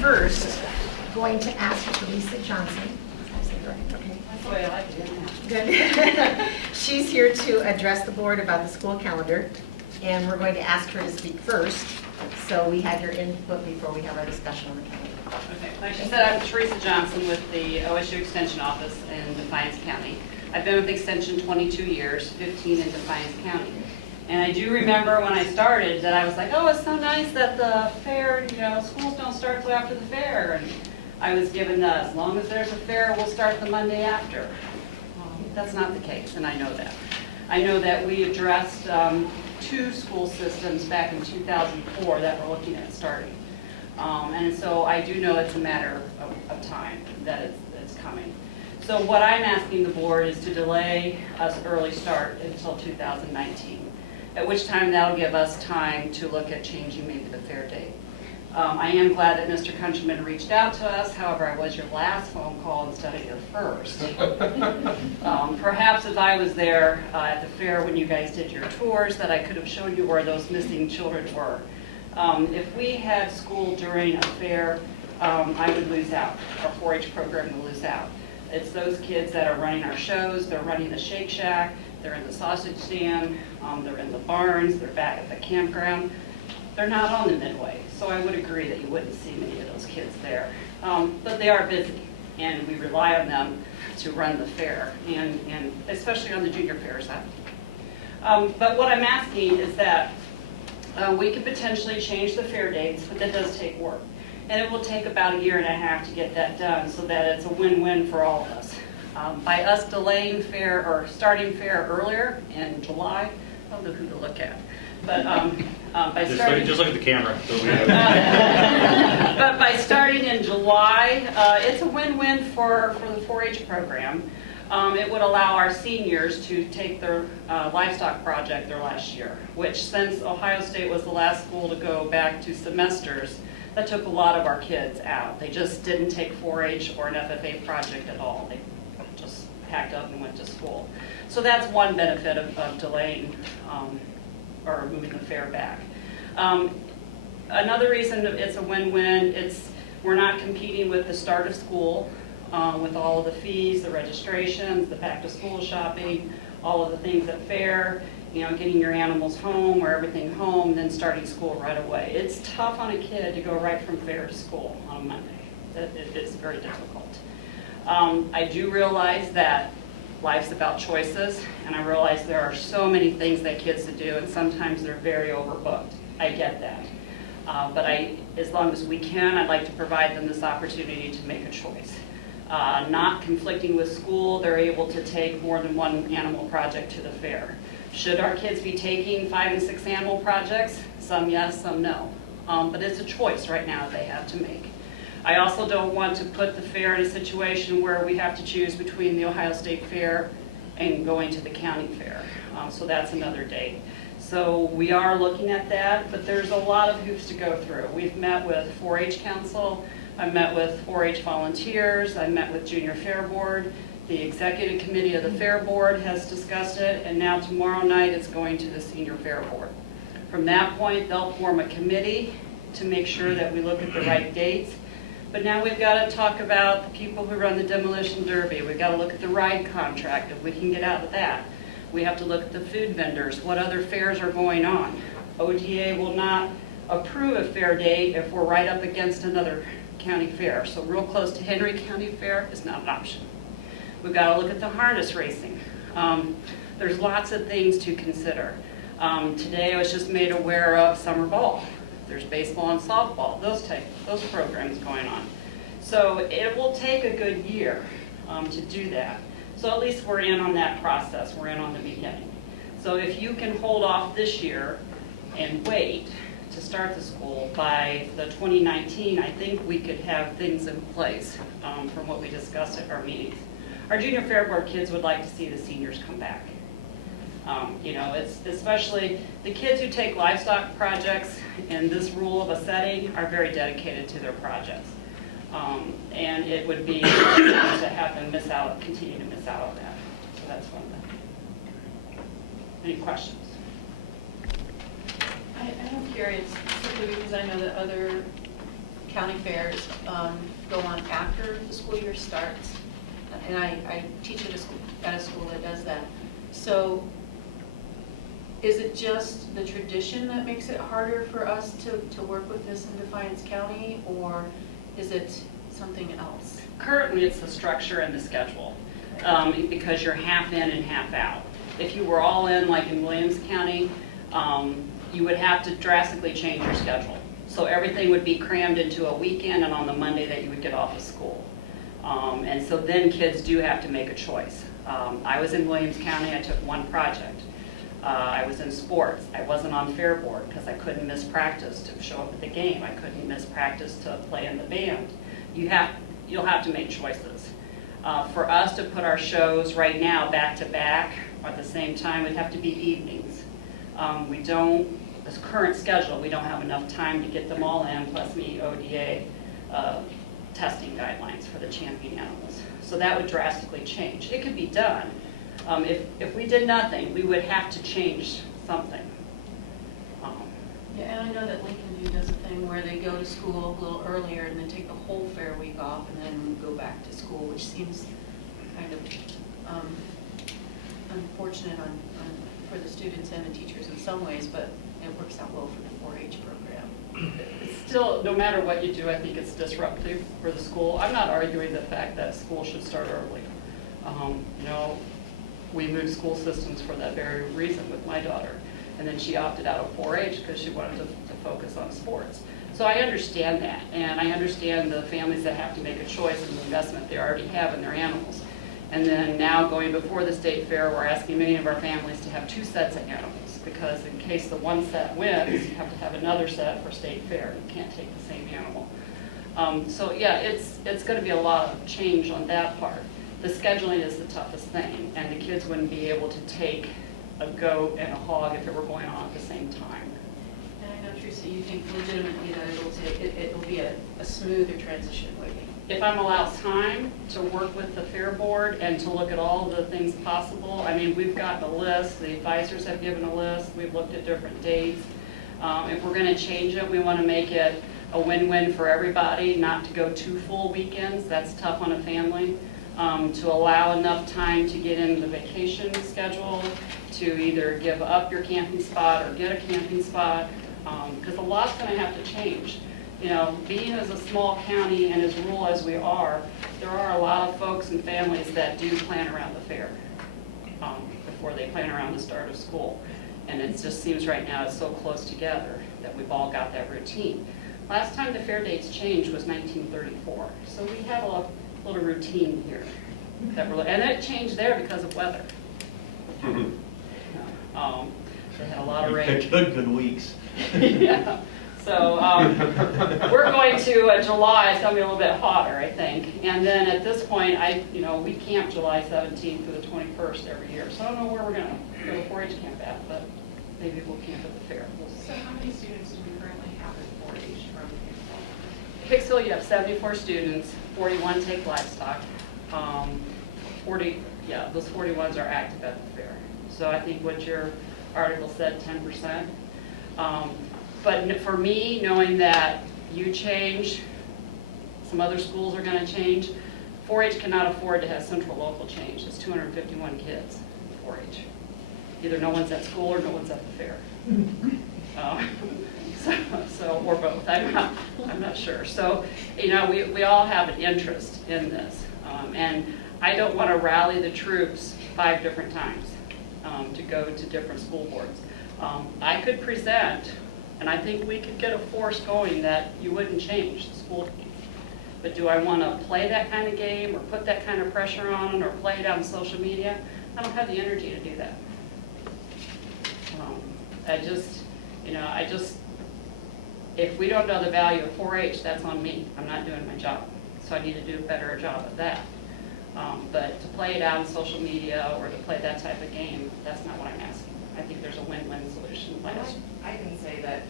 first going to ask Teresa Johnson. Did I say it right? Okay. That's the way I like it. Good. She's here to address the board about the school calendar, and we're going to ask her to speak first. So we have your input before we have our discussion on the calendar. Okay, like she said, I'm Teresa Johnson with the OSU Extension Office in Defiance County. I've been with Extension 22 years, 15 in Defiance County. And I do remember when I started that I was like, oh, it's so nice that the fair, schools don't start till after the fair. And I was given the, as long as there's a fair, we'll start the Monday after. That's not the case, and I know that. I know that we addressed 2 school systems back in 2004 that we're looking at starting. And so I do know it's a matter of time that it's coming. So what I'm asking the board is to delay us early start until 2019, at which time that'll give us time to look at changing maybe the fair date. I am glad that Mr. Countryman reached out to us. However, I was your last phone call instead of your first. Perhaps if I was there at the fair when you guys did your tours, that I could have shown you where those missing children were. If we had school during a fair, I would lose out. Our 4-H program would lose out. It's those kids that are running our shows, they're running the Shake Shack, they're in the sausage stand, they're in the barns, they're back at the campground. They're not on the midway, so I would agree that you wouldn't see many of those kids there. But they are busy, and we rely on them to run the fair, and especially on the junior fair side. But what I'm asking is that we could potentially change the fair dates, but that does take work. And it will take about 1.5 years to get that done so that it's a win-win for all of us. By us delaying fair or starting fair earlier in July, I don't know who to look at. But by starting, just look at the camera. but by starting in July, it's a win-win for the 4-H program. It would allow our seniors to take their livestock project their last year, which since Ohio State was the last school to go back to semesters, that took a lot of our kids out. They just didn't take 4-H or an FFA project at all. They just packed up and went to school. So that's one benefit of delaying or moving the fair back. Another reason it's a win-win, we're not competing with the start of school with all of the fees, the registrations, the back-to-school shopping, all of the things at fair, getting your animals home or everything home, then starting school right away. It's tough on a kid to go right from fair to school on a Monday. It's very difficult. I do realize that life's about choices, and I realize there are so many things that kids to do, and sometimes they're very overbooked. I get that. But as long as we can, I'd like to provide them this opportunity to make a choice. Not conflicting with school, they're able to take more than one animal project to the fair. Should our kids be taking 5 and 6 animal projects? Some yes, some no. But it's a choice right now they have to make. I also don't want to put the fair in a situation where we have to choose between the Ohio State Fair and going to the county fair. So that's another date. So we are looking at that, but there's a lot of hoops to go through. We've met with 4-H Council, I've met with 4-H volunteers, I met with Junior Fair Board, the Executive Committee of the Fair Board has discussed it, and now tomorrow night it's going to the Senior Fair Board. From that point, they'll form a committee to make sure that we look at the right dates. But now we've got to talk about the people who run the demolition derby. We've got to look at the ride contract, if we can get out of that. We have to look at the food vendors, what other fairs are going on. OTA will not approve a fair date if we're right up against another county fair. So real close to Henry County Fair is not an option. We've got to look at the harness racing. There's lots of things to consider. Today I was just made aware of summer ball. There's baseball and softball, those programs going on. So it will take a good year to do that. So at least we're in on that process. We're in on the beginning. So if you can hold off this year and wait to start the school by the 2019, I think we could have things in place from what we discussed at our meetings. Our Junior Fair Board kids would like to see the seniors come back. It's especially the kids who take livestock projects in this rule of a setting are very dedicated to their projects. And it would be to have them continue to miss out on that. So that's one thing. Any questions? I am curious, simply because I know that other county fairs go on after the school year starts, and I teach at a school that does that. So is it just the tradition that makes it harder for us to work with this in Defiance County, or is it something else? Currently, it's the structure and the schedule, because you're half in and half out. If you were all in, like in Williams County, you would have to drastically change your schedule. So everything would be crammed into a weekend and on the Monday that you would get off of school. And so then kids do have to make a choice. I was in Williams County, I took one project. I was in sports. I wasn't on fair board because I couldn't miss practice to show up at the game. I couldn't miss practice to play in the band. You'll have to make choices. For us to put our shows right now back to back at the same time, it'd have to be evenings. We don't, this current schedule, we don't have enough time to get them all in, plus meet ODA testing guidelines for the champion animals. So that would drastically change. It could be done. If we did nothing, we would have to change something. Yeah, and I know that Lincoln View does a thing where they go to school a little earlier and then take the whole fair week off and then go back to school, which seems kind of unfortunate for the students and the teachers in some ways, but it works out well for the 4-H program. Still, no matter what you do, I think it's disruptive for the school. I'm not arguing the fact that school should start early. We moved school systems for that very reason with my daughter. And then she opted out of 4-H because she wanted to focus on sports. So I understand that, and I understand the families that have to make a choice in the investment they already have in their animals. And then now going before the state fair, we're asking many of our families to have 2 sets of animals, because in case the one set wins, you have to have another set for state fair. You can't take the same animal. So yeah, it's going to be a lot of change on that part. The scheduling is the toughest thing, and the kids wouldn't be able to take a goat and a hog if it were going on at the same time. And I know, Teresa, you think legitimately that it'll be a smoother transition, wouldn't it? If I'm allowed time to work with the fair board and to look at all the things possible, I mean, we've gotten a list, the advisors have given a list, we've looked at different dates. If we're going to change it, we want to make it a win-win for everybody, not to go 2 full weekends. That's tough on a family. To allow enough time to get in the vacation schedule, to either give up your camping spot or get a camping spot, because a lot's going to have to change. Being as a small county and as rural as we are, there are a lot of folks and families that do plan around the fair before they plan around the start of school. And it just seems right now it's so close together that we've all got that routine. Last time the fair dates changed was 1934, so we have a little routine here. And it changed there because of weather. They had a lot of rain. Good weeks. Yeah. So we're going to July. It's going to be a little bit hotter, I think. And then at this point, we camp July 17th through the 21st every year. So I don't know where we're going to go to 4-H camp at, but maybe we'll camp at the fair. So how many students do we currently have at 4-H from Hicksville, you have 74 students, 41 take livestock. 40, those 41s are active at the fair. So I think what your article said, 10%. But for me, knowing that you change, some other schools are going to change, 4-H cannot afford to have central local change. It's 251 kids in 4-H. Either no one's at school or no one's at the fair. Or both. I'm not sure. So, we all have an interest in this, and I don't want to rally the troops 5 different times to go to different school boards. I could present, and I think we could get a force going that you wouldn't change the school team. But do I want to play that kind of game or put that kind of pressure on or play it out on social media? I don't have the energy to do that. If we don't know the value of 4-H, that's on me. I'm not doing my job. So I need to do a better job of that. But to play it out on social media or to play that type of game, that's not what I'm asking. I think there's a win-win solution. I can say that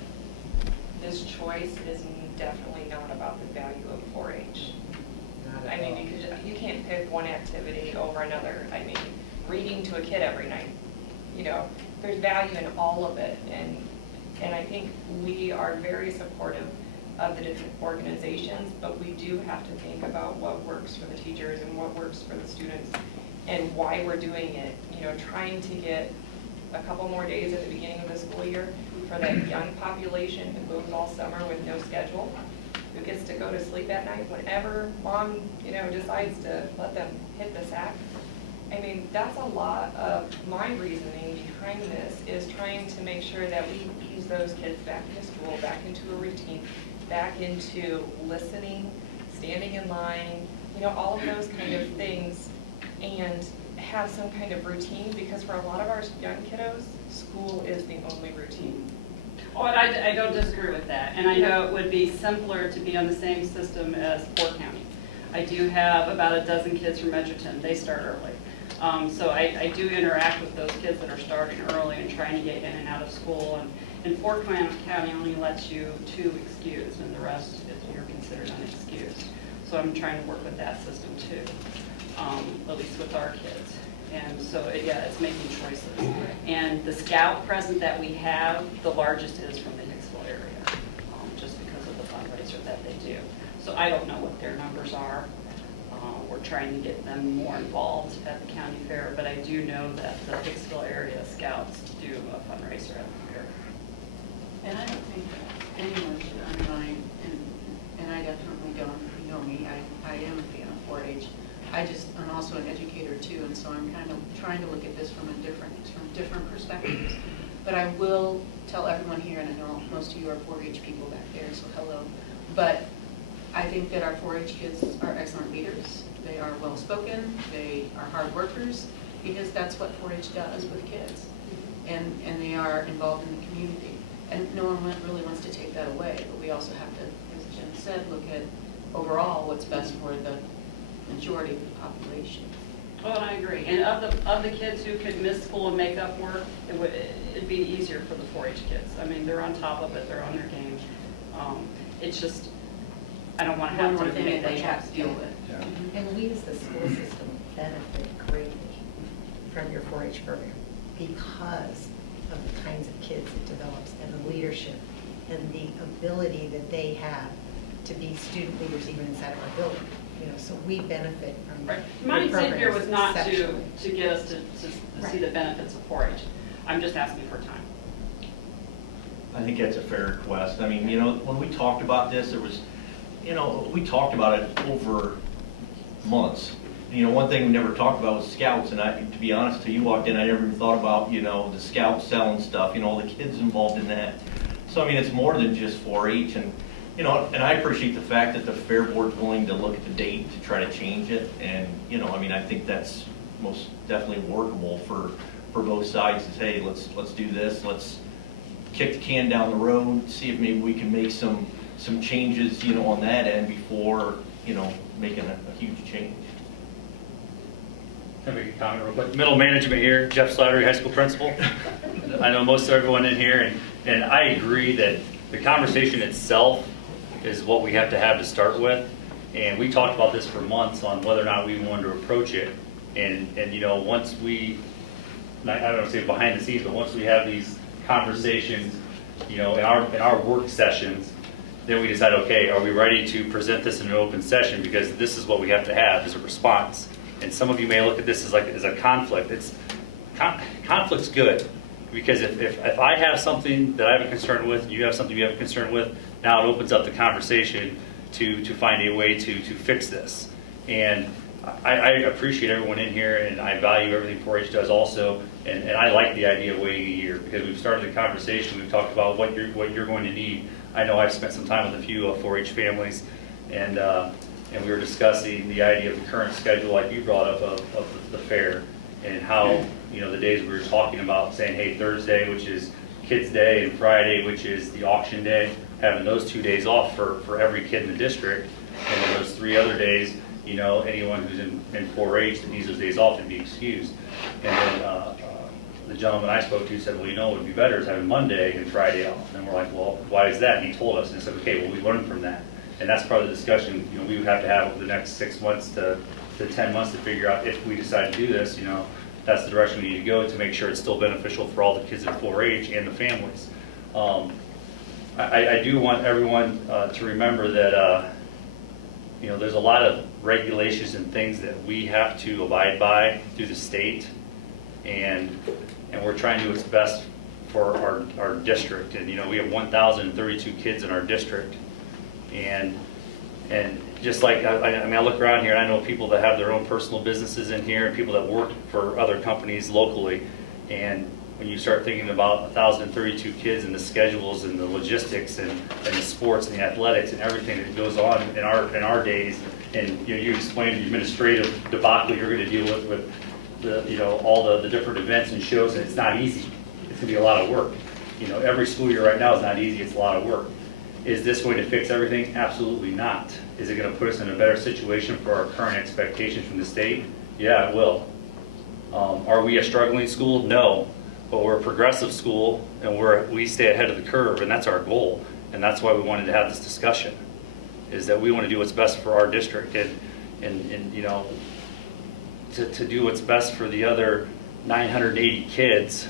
this choice is definitely not about the value of 4-H. I mean, because you can't pick one activity over another. I mean, reading to a kid every night, there's value in all of it. And I think we are very supportive of the different organizations, but we do have to think about what works for the teachers and what works for the students and why we're doing it. You know, trying to get a couple more days at the beginning of the school year for that young population who goes all summer with no schedule, who gets to go to sleep at night whenever mom, you know, decides to let them hit the sack. I mean, that's a lot of my reasoning behind this, is trying to make sure that we ease those kids back into school, back into a routine, back into listening, standing in line, you know, all of those kind of things, and have some kind of routine, because for a lot of our young kiddos, school is the only routine. Oh, and I don't disagree with that, and I know it would be simpler to be on the same system as Fort County. I do have about a dozen kids from Edgerton, they start early. So I do interact with those kids that are starting early and trying to get in and out of school. And Fort County only lets you 2 excused, and the rest you're considered unexcused. So I'm trying to work with that system too, at least with our kids. And so, yeah, it's making choices. And the scout present that we have, the largest is from the Hicksville area, just because of the fundraiser that they do. So I don't know what their numbers are. We're trying to get them more involved at the county fair, but I do know that the Hicksville area scouts do a fundraiser at the fair. And I don't think anyone should undermine, and I definitely don't, you know me, I am a fan of 4-H. I'm also an educator too, and so I'm kind of trying to look at this from different perspectives. But I will tell everyone here, and I know most of you are 4-H people back there, so hello. But I think that our 4-H kids are excellent leaders. They are well-spoken, they are hard workers, because that's what 4-H does with kids. And they are involved in the community. And no one really wants to take that away, but we also have to, as Jen said, look at overall what's best for the majority of the population. Oh, and I agree. And of the kids who could miss school and make up work, it'd be easier for the 4-H kids. I mean, they're on top of it, they're on their game. It's just, I don't want to have One more to thing make that them they have to deal with. And we as the school system benefit greatly from your 4-H program because of the kinds of kids it develops and the leadership and the ability that they have to be student leaders even inside of our building. You know, so we benefit from Right. your My intent here was not to exceptionally. get us to Right. see the benefits of 4-H. I'm just asking for time. I think that's a fair request. I mean, you know, when we talked about this, there was, you know, we talked about it over months. You know, one thing we never talked about was scouts, and to be honest, till you walked in, I never even thought about, you know, the scouts selling stuff, you know, all the kids involved in that. So, I mean, it's more than just 4-H, and, you know, and I appreciate the fact that the fair board's willing to look at the date to try to change it, and, you know, I mean, I think that's most definitely workable for both sides, is, hey, let's do this, let's kick the can down the road, see if maybe we can make some changes, you know, on that end before, you know, making a huge change. Let me comment real quick. Middle management here, Jeff Slattery, high school principal. I know most of everyone in here, and I agree that the conversation itself is what we have to start with. And we talked about this for months on whether or not we wanted to approach it. And you know, once we, I don't want to say behind the scenes, but once we have these conversations, you know, in our work sessions, then we decide, okay, are we ready to present this in an open session? Because this is what we have to have as a response. And some of you may look at this as a conflict. Conflict's good, because if I have something that I have a concern with, you have something you have a concern with, now it opens up the conversation to find a way to fix this. And I appreciate everyone in here, and I value everything 4-H does also. And I like the idea of waiting a year, because we've started the conversation. We've talked about what you're going to need. I know I've spent some time with a few 4-H families, and we were discussing the idea of the current schedule, like you brought up, of the fair, and how, you know, the days we were talking about, saying, hey, Thursday, which is Kids Day, and Friday, which is the auction day, having those 2 days off for every kid in the district, and then those 3 other days, you know, anyone who's in 4-H that needs those days off can be excused. And then the gentleman I spoke to said, well, you know, what would be better is having Monday and Friday off. And we're like, well, why is that? And he told us, and I said, okay, well, we learned from that. And that's part of the discussion, you know, we would have to have over the next 6 months to 10 months to figure out if we decide to do this, you know, that's the direction we need to go to make sure it's still beneficial for all the kids at 4-H and the families. I do want everyone to remember that, there's a lot of regulations and things that we have to abide by through the state, and we're trying to do what's best for our district. And, we have 1,032 kids in our district, and just like, I look around here and I know people that have their own personal businesses in here and people that work for other companies locally, and when you start thinking about 1,032 kids and the schedules and the logistics and the sports and the athletics and everything that goes on in our days, and you explain the administrative debacle you're going to deal with the all the different events and shows, and it's not easy. It's going to be a lot of work. Every school year right now is not easy. It's a lot of work. Is this going to fix everything? Absolutely not. Is it going to put us in a better situation for our current expectations from the state? Yeah, it will. Are we a struggling school? No. But we're a progressive school, and we stay ahead of the curve, and that's our goal. And that's why we wanted to have this discussion, is that we want to do what's best for our district, and to do what's best for the other 980 kids.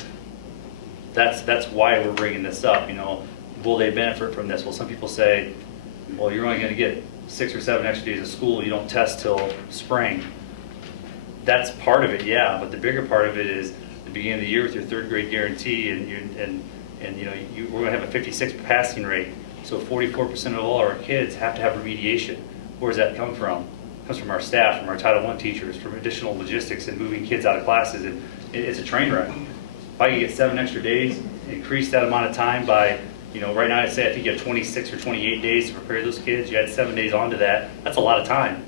That's why we're bringing this up. Will they benefit from this? Well, some people say, well, you're only going to get 6 or 7 extra days of school. You don't test till spring. That's part of it, yeah. But the bigger part of it is the beginning of the year with your 3rd grade guarantee, and we're going to have a 56 passing rate. So 44% of all our kids have to have remediation. Where does that come from? It comes from our staff, from our Title I teachers, from additional logistics and moving kids out of classes. And it's a train wreck. If I could get 7 extra days, increase that amount of time by, right now I'd say I think you have 26 or 28 days to prepare those kids. You add 7 days onto that. That's a lot of time.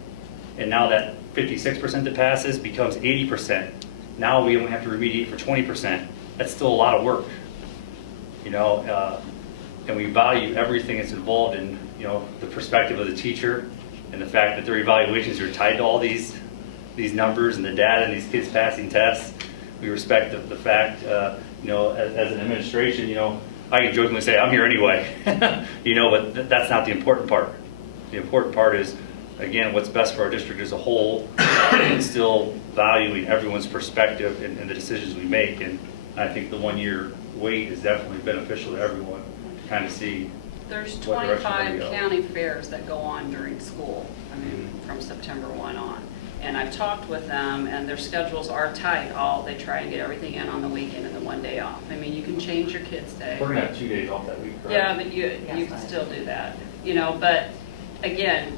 And now that 56% that passes becomes 80%. Now we only have to remediate for 20%. That's still a lot of work. And we value everything that's involved in, the perspective of the teacher and the fact that their evaluations are tied to all these numbers and the data and these kids passing tests. We respect the fact, as an administration, I can jokingly say, I'm here anyway, but that's not the important part. The important part is, again, what's best for our district as a whole, and still valuing everyone's perspective and the decisions we make. And I think the 1-year wait is definitely beneficial to everyone to kind of see. There's what direction we're 25 gonna go. county fairs that go on during school, from September 1 on. And I've talked with them, and their schedules are tight. They try and get everything in on the weekend and the 1 day off. You can change your kid's day. We're going to have 2 days off that week, right? Yeah, but you can still do that. But again,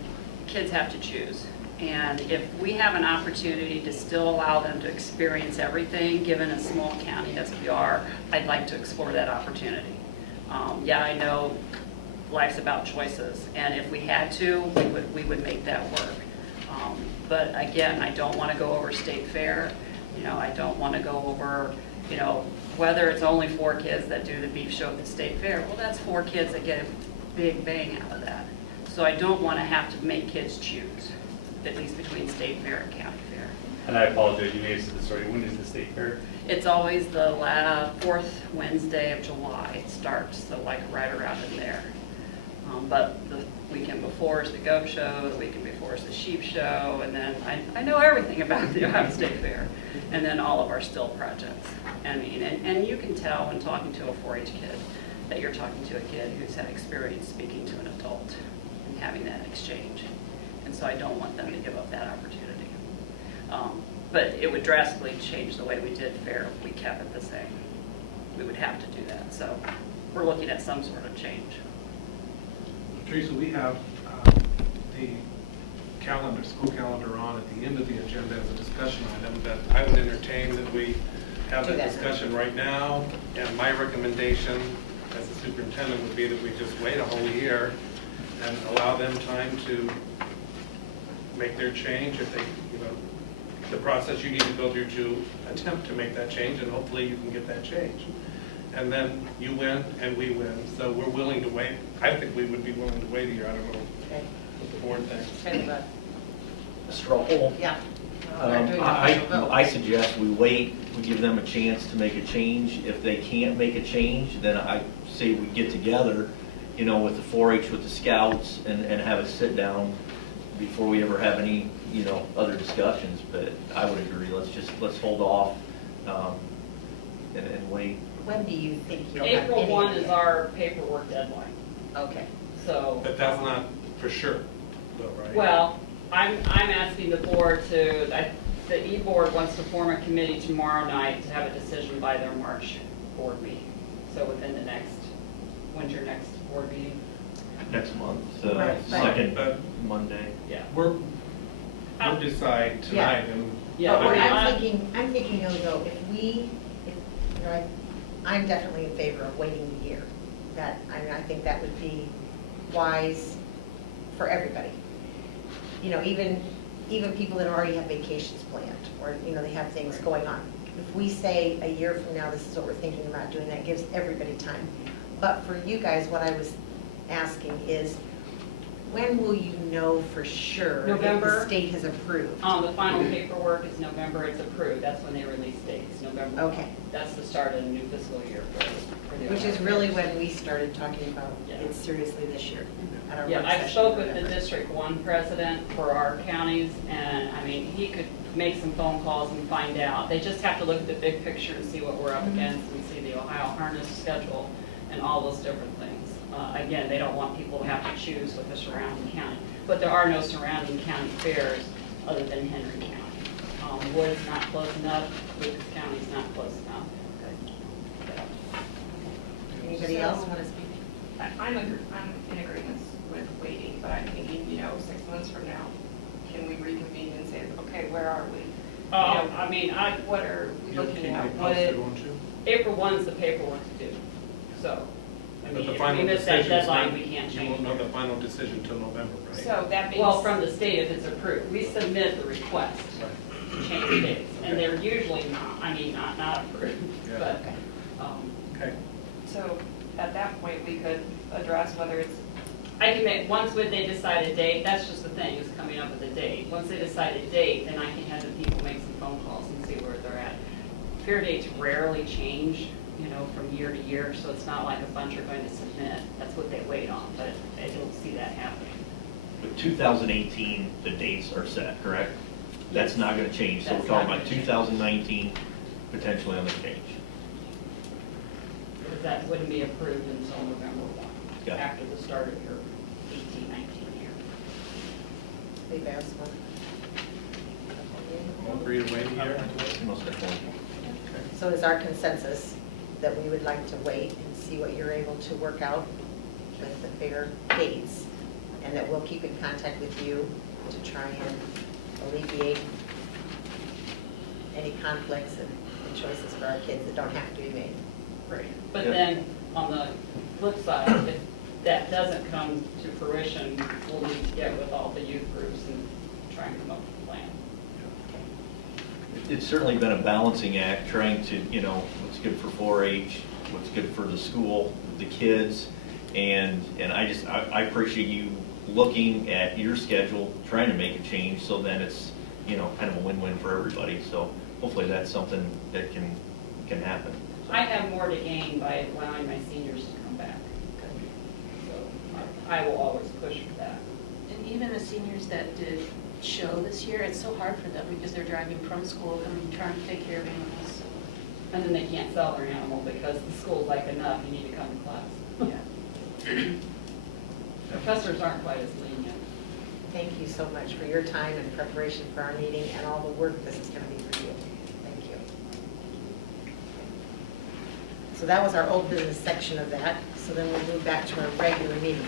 kids have to choose. And if we have an opportunity to still allow them to experience everything, given a small county as we are, I'd like to explore that opportunity. I know life's about choices, and if we had to, we would make that work. But again, I don't want to go over state fair. I don't want to go over, whether it's only 4 kids that do the beef show at the state fair. Well, that's 4 kids that get a big bang out of that. So I don't want to have to make kids choose, at least between state fair and county fair. And I apologize, you may have said the story. When is the state fair? It's always the 4th Wednesday of July. It starts, so like right around in there. But the weekend before is the goat show, the weekend before is the sheep show, and then I know everything about the Ohio State Fair, and then all of our still projects. And you can tell when talking to a 4-H kid that you're talking to a kid who's had experience speaking to an adult and having that exchange. And so I don't want them to give up that opportunity. But it would drastically change the way we did fair if we kept it the same. We would have to do that. So we're looking at some sort of change. Teresa, we have the school calendar on at the end of the agenda as a discussion item that I would entertain that we have that discussion right now. And my recommendation as the superintendent would be that we just wait a whole year and allow them time to make their change if they, the process you need to go through to attempt to make that change, and hopefully you can get that change. And then you win and we win. So we're willing to wait. I think we would be willing to wait a year. I don't know what the board thinks. Mr. Hall? Yeah. I suggest we wait, we give them a chance to make a change. If they can't make a change, then I say we get together, with the 4-H, with the scouts, and have a sit down before we ever have any, other discussions. But I would agree, let's hold off and wait. When do you think you'll have April any 1 is idea? our paperwork deadline. Okay. So. But that's not for sure, though, right? Well, I'm asking the board the E-board wants to form a committee tomorrow night to have a decision by their March board meeting. So within the when's your next board meeting? Next month, Right, second but- Monday. Yeah. We'll decide tonight and. Yeah, But what we're I'm not- thinking though, you know, I'm definitely in favor of waiting a year. I think that would be wise for everybody. You know, even people that already have vacations planned, or, you know, they have things going on. If we say a year from now, this is what we're thinking about doing, that gives everybody time. But for you guys, what I was asking is, when will you know for sure if November. the state has approved? The final paperwork is November, it's approved, that's when they release dates, November 1. Okay. That's the start of the new fiscal year for the. Which is really when we started talking about Yeah. it seriously this year at our Yeah, work I session spoke in with the November. District 1 president for our counties, and, I mean, he could make some phone calls and find out. They just have to look at the big picture and see what we're up against, and see the Ohio Harness schedule and all those different things. Again, they don't want people to have to choose with the surrounding county, but there are no surrounding county fairs other than Henry County. Wood's not close enough, Lucas County's not close enough. Anybody else want to speak? I'm in agreement with waiting, but I'm thinking, 6 months from now, can we reconvene and say, okay, where are we? I mean, What are we You'll looking keep at? me What posted, won't you? April 1's the paperwork to do, so, I But mean, the if final we miss that decision's deadline, not- we can't You change won't know the it. final decision till November, right? So that means. Well, from the state, if it's approved, we submit the request to change dates, and they're usually not approved, Yeah. but, Okay. So at that point, we could address whether it's, I can make, once they decide a date, that's just the thing, is coming up with a date. Once they decide a date, then I can have the people make some phone calls and see where they're at. Fair dates rarely change, from year to year, so it's not like a bunch are going to submit. That's what they wait on, but I don't see that happening. But 2018, the dates are set, correct? That's Yes. not gonna change, so we're That's talking not about gonna change. 2019 potentially on the change. Because that wouldn't be approved until November 1, Yeah. after the start of your 18-19 year. Leave as one. We'll agree to wait a year. Most definitely. So is our consensus that we would like to wait and see what you're able to work out with the fair dates, and that we'll keep in contact with you to try and alleviate any conflicts and choices for our kids that don't have to be made? Right. But Yeah. then, on the flip side, if that doesn't come to fruition, we'll need to get with all the youth groups and try and come up with a plan. It's certainly been a balancing act, trying to, what's good for 4-H, what's good for the school, the kids, and I appreciate you looking at your schedule, trying to make a change, so then it's, kind of a win-win for everybody, so hopefully that's something that can happen. I have more to gain by allowing my seniors to come back. So I will always push for that. And even the seniors that did show this year, it's so hard for them because they're driving from school and trying to take care of animals. And then they can't sell their animal because the school's like, enough, you need to come to class. Yeah. Professors aren't quite as lenient. Thank you so much for your time and preparation for our meeting and all the work this is going to be for you. Thank you. So that was our old business section of that. So then we'll move back to our regular meeting.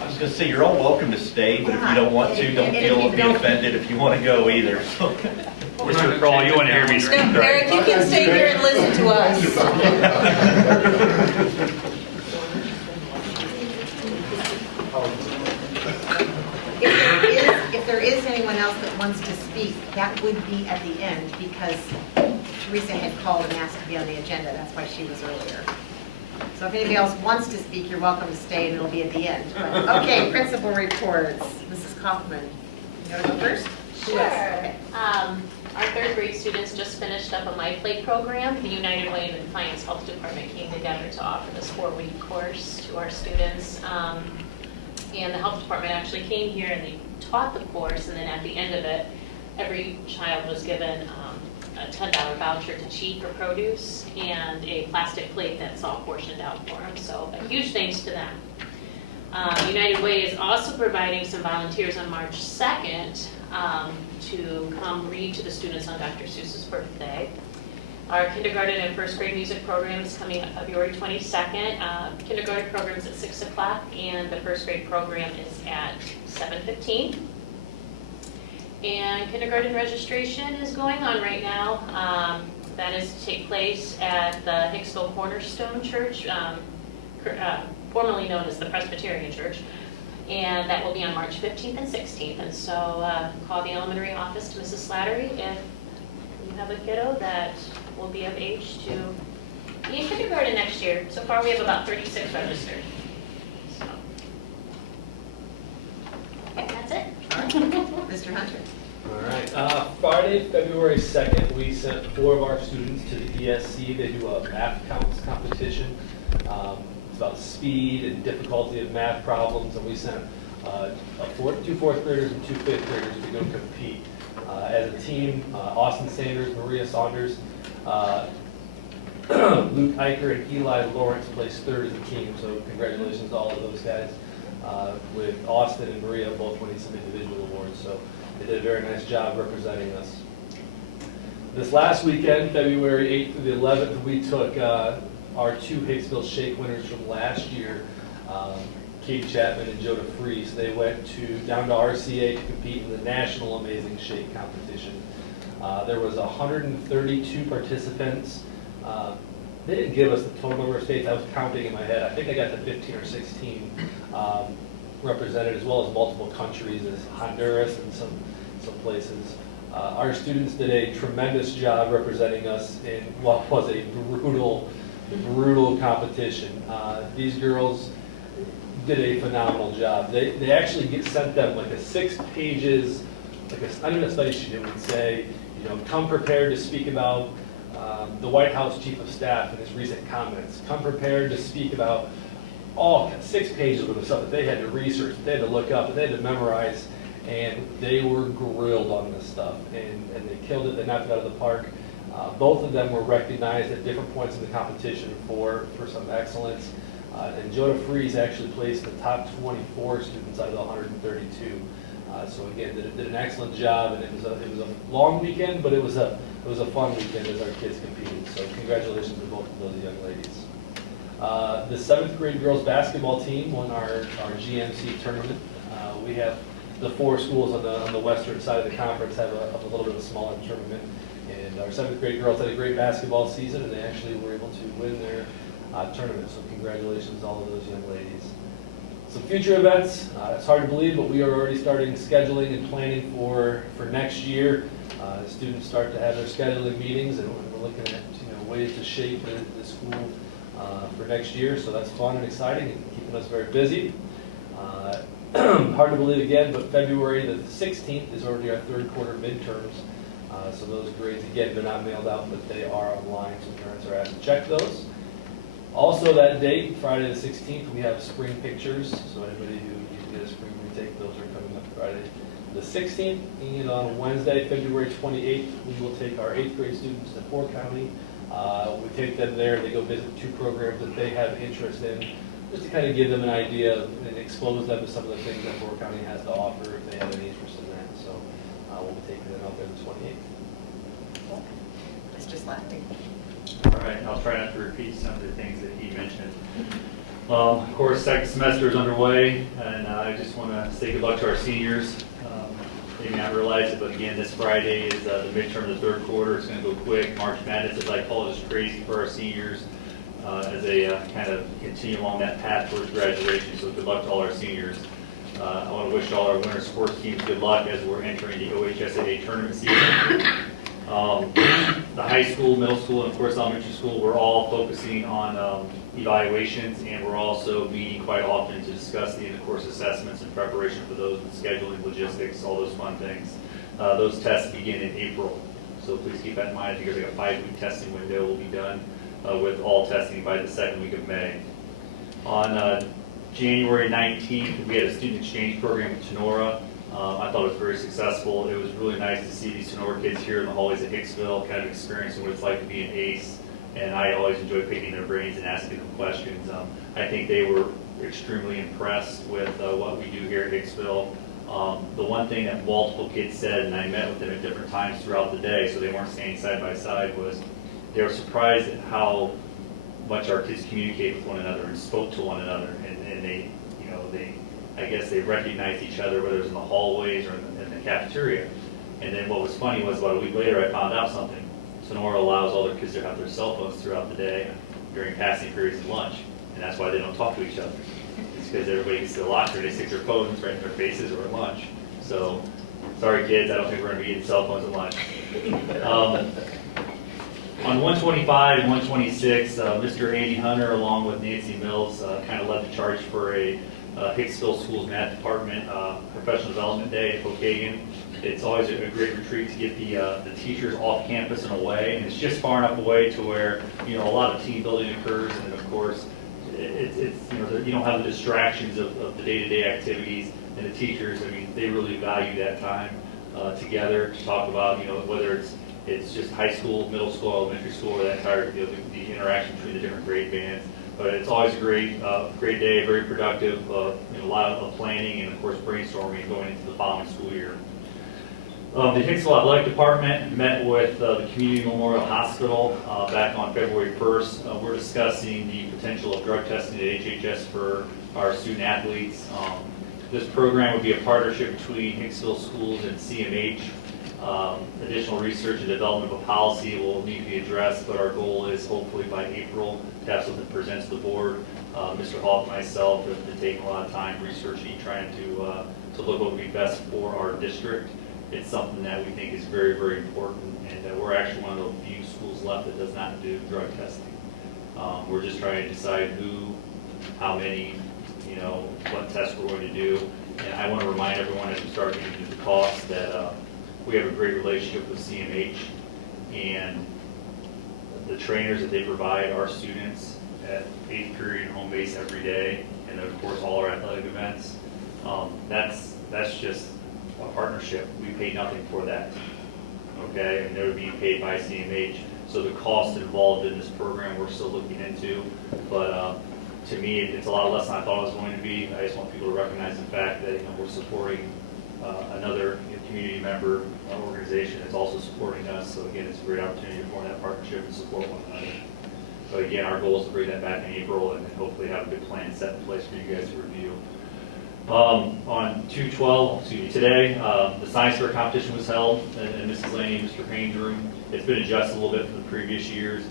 I was gonna say, you're all welcome to stay, but if you don't want to, don't And if feel you be don't- offended if you wanna go either, so. Mr. Kroll, you want to hear me speak, No, right? Eric, you can stay here and listen to us. If there is anyone else that wants to speak, that would be at the end because Teresa had called and asked to be on the agenda. That's why she was earlier. So if anybody else wants to speak, you're welcome to stay and it'll be at the end. But- Okay, principal reports. Mrs. Kaufman, you want to go first? Sure. Okay. Our third grade students just finished up a My Plate program. The United Way and the Defiance Health Department came together to offer this 4-week course to our students. And the health department actually came here and they taught the course, and then at the end of it, every child was given a $10 voucher to Cheap for produce and a plastic plate that's all portioned out for them. So a huge thanks to them. United Way is also providing some volunteers on March 2nd to come read to the students on Dr. Seuss's birthday. Our kindergarten and first grade music program is coming up February 22nd. Kindergarten program is at 6 o'clock and the first grade program is at 7:15. And kindergarten registration is going on right now. That is to take place at the Hicksville Cornerstone Church, formerly known as the Presbyterian Church. And that will be on March 15th and 16th. And so call the elementary office to Mrs. Slattery if you have a kiddo that will be of age to be in kindergarten next year. So far we have about 36 registered. So. Okay, that's it. Mr. Hunter? All right. Friday, February 2nd, we sent 4 of our students to the ESC. They do a math counts competition. It's about speed and difficulty of math problems, and we sent 2 fourth graders and 2 fifth graders to go compete. As a team, Austin Sanders, Maria Saunders, Luke Eicher, and Eli Lawrence placed 3rd as a team, so congratulations to all of those guys. With Austin and Maria both winning some individual awards, so they did a very nice job representing us. This last weekend, February 8th through the 11th, we took our 2 Hicksville Shake winners from last year, Katie Chapman and Joda Freese. They went down to RCA to compete in the National Amazing Shake competition. There was 132 participants. They didn't give us the total number of states. I was counting in my head. I think I got to 15 or 16 represented, as well as multiple countries, as Honduras and some places. Our students did a tremendous job representing us in what was a brutal competition. These girls did a phenomenal job. They actually sent them like a 6 pages, not even a study sheet. It would say, come prepared to speak about the White House Chief of Staff and his recent comments. Come prepared to speak about all 6 pages worth of stuff that they had to research, that they had to look up, that they had to memorize, and they were grilled on this stuff, and they killed it. They knocked it out of the park. Both of them were recognized at different points in the competition for some excellence. And Joda Freese actually placed in the top 24 students out of the 132. So again, did an excellent job, and it was a long weekend, but it was a fun weekend as our kids competed. So congratulations to both of those young ladies. The 7th grade girls basketball team won our GMC tournament. We have the 4 schools on the western side of the conference have a little bit of a smaller tournament, and our 7th grade girls had a great basketball season, and they actually were able to win their tournament. So congratulations to all of those young ladies. Some future events, it's hard to believe, but we are already starting scheduling and planning for next year. Students start to have their scheduling meetings, and we're looking at ways to shape the school for next year. So that's fun and exciting and keeping us very busy. Hard to believe again, but February the 16th is already our 3rd quarter midterms. So those grades, again, they're not mailed out, but they are online, so parents are asked to check those. Also that date, Friday the 16th, we have spring pictures. So anybody who needs to get a spring retake, those are coming up Friday the 16th. And on Wednesday, February 28th, we will take our 8th grade students to Fort County. We take them there, they go visit 2 programs that they have interest in, just to kind of give them an idea and expose them to some of the things that Fort County has to offer if they have any interest in that. So we'll be taking them out there the 28th. Mr. Slattery? All right, I'll try not to repeat some of the things that he mentioned. Of course, 2nd semester is underway, and I just want to say good luck to our seniors. They may not realize it, but again, this Friday is the midterm of the 3rd quarter. It's going to go quick. March Madness, as I call it, is crazy for our seniors as they kind of continue along that path towards graduation. So good luck to all our seniors. I want to wish all our winter sports teams good luck as we're entering the OHSAA tournament season. The high school, middle school, and of course elementary school, we're all focusing on evaluations, and we're also meeting quite often to discuss the end-of-course assessments and preparation for those, with scheduling, logistics, all those fun things. Those tests begin in April, so please keep that in mind. I think there's like a 5-week testing window will be done with all testing by the 2nd week of May. On January 19th, we had a student exchange program with Tenora. I thought it was very successful. It was really nice to see these Sonora kids here in the hallways of Hicksville, kind of experiencing what it's like to be an ace. And I always enjoy picking their brains and asking them questions. I think they were extremely impressed with what we do here at Hicksville. The one thing that multiple kids said, and I met with them at different times throughout the day, so they weren't standing side by side, was they were surprised at how much our kids communicate with one another and spoke to one another. And they, you know, I guess they recognized each other, whether it was in the hallways or in the cafeteria. And then what was funny was about a week later, I found out something. Sonora allows all their kids to have their cell phones throughout the day during passing periods of lunch, and that's why they don't talk to each other. It's because everybody gets to the locker, they stick their phones right in their faces or at lunch. So, sorry kids, I don't think we're going to be eating cell phones at lunch. On 125 and 126, Mr. Andy Hunter, along with Nancy Mills, kind of led the charge for a Hicksville Schools Math Department Professional Development Day in Pokagon. It's always a great retreat to get the teachers off campus and away, and it's just far enough away to where, you know, a lot of team building occurs, and of course, it's you know, you don't have the distractions of the day-to-day activities, and the teachers, I mean, they really value that time together to talk about, you know, whether it's just high school, middle school, elementary school, or that entire, you know, the interaction between the different grade bands. But it's always a great day, very productive, you know, a lot of planning and of course brainstorming going into the following school year. The Hicksville Athletic Department met with the Community Memorial Hospital back on February 1st. We're discussing the potential of drug testing at HHS for our student athletes. This program would be a partnership between Hicksville Schools and CMH. Additional research and development of a policy will need to be addressed, but our goal is hopefully by April to have something presented to the board. Mr. Hall and myself have been taking a lot of time researching, trying to look what would be best for our district. It's something that we think is very, very important, and we're actually one of the few schools left that does not do drug testing. We're just trying to decide who, how many, you know, what tests we're going to do. And I want to remind everyone as we start getting into the cost that we have a great relationship with CMH, and the trainers that they provide our students at 8th period home base every day, and of course all our athletic events. That's just a partnership. We pay nothing for that, okay? And they're being paid by CMH. So the cost involved in this program we're still looking into, but to me it's a lot less than I thought it was going to be. I just want people to recognize the fact that, you know, we're supporting another community member organization that's also supporting us. So again, it's a great opportunity to form that partnership and support one another. But again, our goal is to bring that back in April and hopefully have a good plan set in place for you guys to review. On 2/12, today, the science fair competition was held in Mrs. Laney and Mr. Payne's room. It's been adjusted a little bit from the previous years.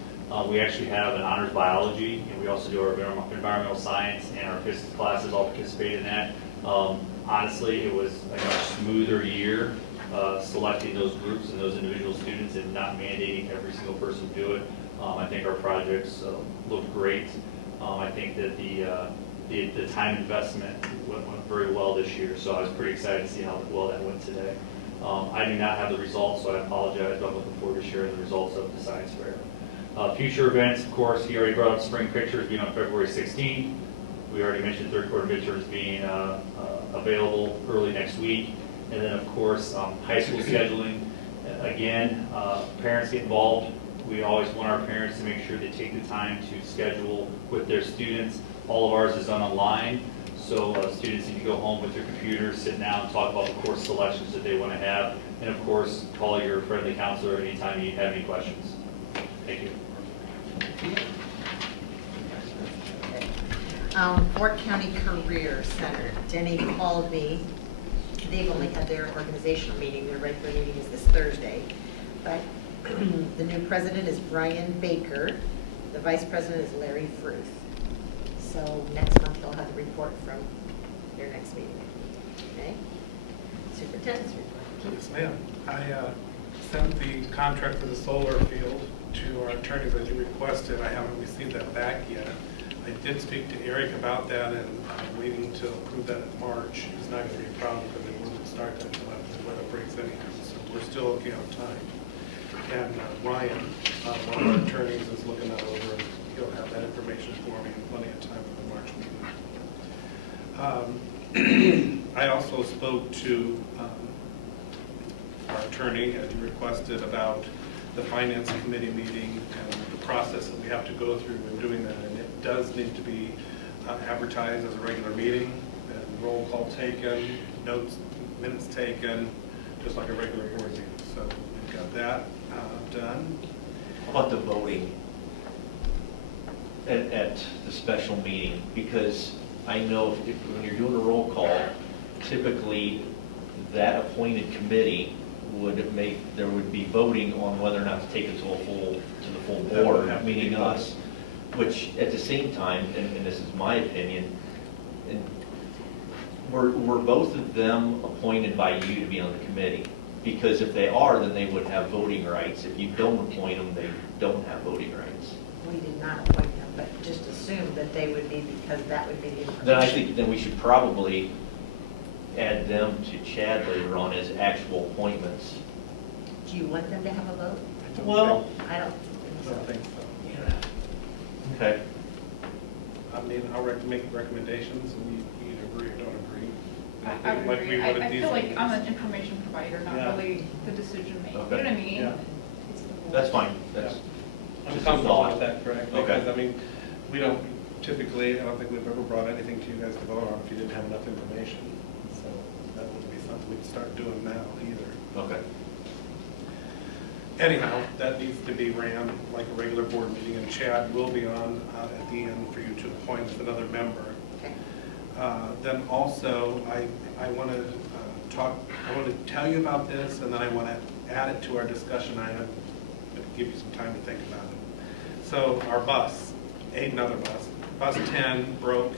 We actually have an honors biology, and we also do our environmental science, and our physics classes all participate in that. Honestly, it was a much smoother year selecting those groups and those individual students and not mandating every single person do it. I think our projects looked great. I think that the time investment went very well this year, so I was pretty excited to see how well that went today. I do not have the results, so I apologize, but I'm looking forward to sharing the results of the science fair. Future events, of course, he already brought up spring pictures being on February 16th. We already mentioned third quarter midterms being available early next week. And then, of course, high school scheduling. Again, parents get involved. We always want our parents to make sure they take the time to schedule with their students. All of ours is done online, so students need to go home with their computers, sit down, and talk about the course selections that they want to have. And, of course, call your friendly counselor anytime you have any questions. Thank you. Fort County Career Center. Denny called me. They've only had their organizational meeting. Their regular meeting is this Thursday. But the new president is Brian Baker. The vice president is Larry Fruth. So next month they'll have the report from their next meeting. Okay? Superintendent's report. Yes, ma'am. I sent the contract for the solar field to our attorneys as you requested. I haven't received that back yet. I did speak to Eric about that, and I'm waiting to approve that in March. It's not going to be a problem because it wouldn't start until after the weather breaks anyhow, so we're still okay on time. And Ryan, one of our attorneys, is looking that over, and he'll have that information for me in plenty of time for the March meeting. I also spoke to our attorney, as you requested, about the finance committee meeting and the process that we have to go through in doing that. And it does need to be advertised as a regular meeting, and roll call taken, notes, minutes taken, just like a regular board meeting. So we've got that done. How about the voting at the special meeting? Because I know when you're doing a roll call, typically that appointed committee would there would be voting on whether or not to take it to the full That would board, have to be meaning voted. us, which at the same time, and this is my opinion, and were both of them appointed by you to be on the committee? Because if they are, then they would have voting rights. If you don't appoint them, they don't have voting rights. We did not appoint them, but just assume that they would be, because that would be the information. Then I think then we should probably add them to Chad later on as actual appointments. Do you want them to have a vote? Well, I don't I think don't so. think so. yeah. Okay. I mean, I'll make recommendations, and you either agree or don't agree. I would Like agree. we I would at these feel like meetings. I'm an information provider, Yeah. not really the decision maker. Okay. You know what I mean? Yeah. That's fine. That's I'm just a comfortable thought. with that, correct? Okay. Because, I mean, we don't typically, I don't think we've ever brought anything to you guys to vote on if you didn't have enough information. So that wouldn't be something we'd start doing now either. Okay. Anyhow, that needs to be ran like a regular board meeting, and Chad will be on at the end for you to appoint as another member. Okay. Then also, I want to I want to tell you about this, and then I want to add it to our discussion item, but give you some time to think about it. So our bus, another bus, bus 10 broke,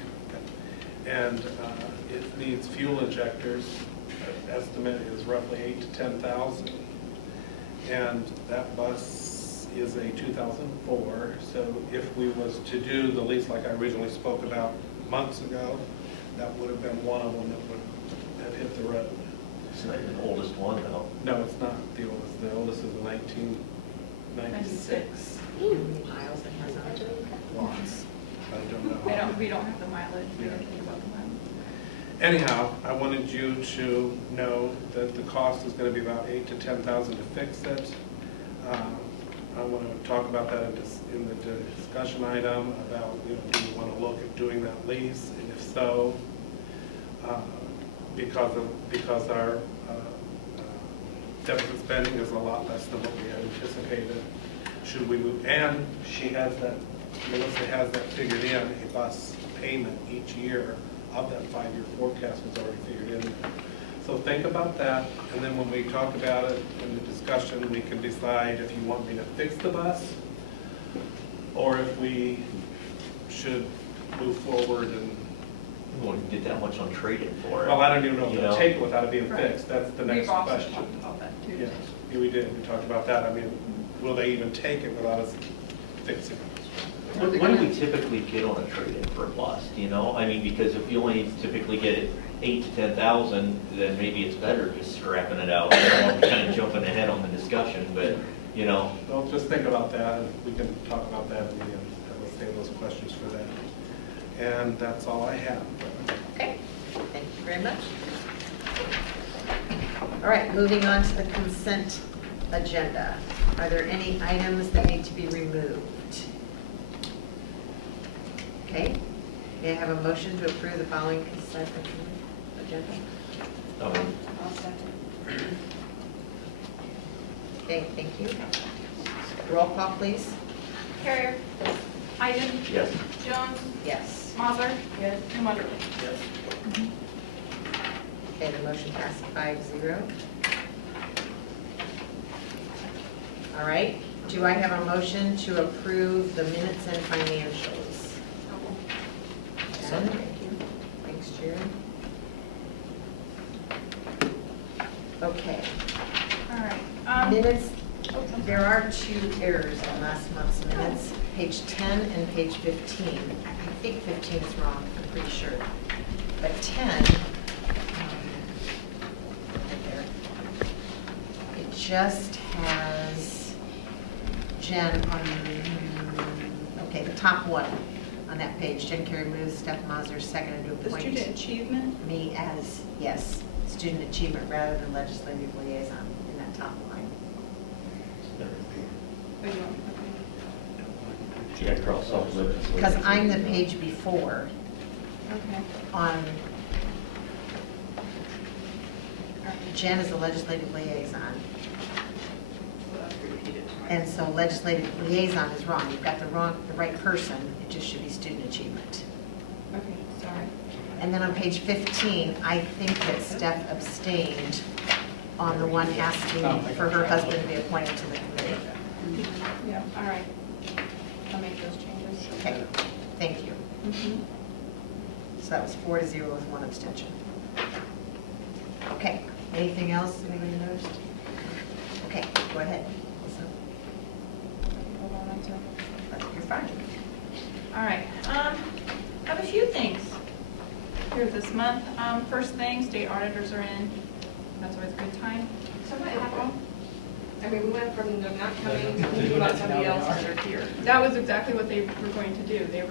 and it needs fuel injectors. Estimate is roughly 8,000 to 10,000. And that bus is a 2004, so if we was to do the lease like I originally spoke about months ago, that would have been one of them that would have hit the road. It's not even the oldest one though. No, it's not the oldest. The oldest is 1996. How many miles it has on it? Lots. I don't know. We don't have the mileage. We Yeah. didn't think about the mileage. Anyhow, I wanted you to know that the cost is going to be about 8,000 to 10,000 to fix it. I want to talk about that in the discussion item about, do you want to look at doing that lease? And if so, because our deficit spending is a lot less than what we had anticipated, should we move? And Melissa has that figured in, a bus payment each year of that 5-year forecast was already figured in there. So think about that, and then when we talk about it in the discussion, we can decide if you want me to fix the bus, or if we should move forward and, We wouldn't get that much on trade-in for it. well, I don't even know if You they'll know? take it without it being Right. fixed. That's the next We've also question. talked about that too. Yes, yeah, we did, we talked about that. I mean, will they even take it without us fixing it? What do we typically get on a trade-in for a bus, do you know? I mean, because if you only typically get it 8,000 to 10,000, then maybe it's better just scrapping it out. I'm kind of jumping ahead on the discussion, but, Well, just think about that, and we can talk about that in the end, and we'll save those questions for that. And that's all I have. Okay, thank you very much. All right, moving on to the consent agenda. Are there any items that need to be removed? Okay, may I have a motion to approve the following consent agenda? I'll second. Okay, thank you. Roll call, please. Carrier? Iden? yes. Jones? Yes. Mazer? Yes. And Wonderly? Yes. Okay, the motion passed 5-0. All right, do I have a motion to approve the minutes and financials? Thank you. Thanks, Jerry. Okay, All right. minutes, there are 2 errors on last month's minutes, page 10 and page 15. I think 15 is wrong, I'm pretty sure. But 10, right there, it just has Jen on, okay, the top one. on that page. Jen Carey moves, Steph Mazur seconded to The appoint student achievement, me as, yes, student achievement rather than legislative liaison in that top line. oh, you want, okay. Yeah, cross off limits. Because I'm the page before Okay. on, Jen is a legislative liaison. And so legislative liaison is wrong. You've got the right person. It just should be student achievement. Okay, sorry. And then on page 15, I think that Steph abstained on the one asking for her husband to be appointed to the committee. Yeah, all right. I'll make those changes. Okay, thank you. Mhm. So that was 4-0 with one abstention. Okay, anything else anybody noticed? Okay, go ahead. Lisa. Hold on one second. You're fine. All right, I have a few things here this month. First thing, state auditors are in. That's always a good time. So what happened? I mean, we went from them not coming to thinking about somebody else and they're here. That was exactly what they were going to do. They're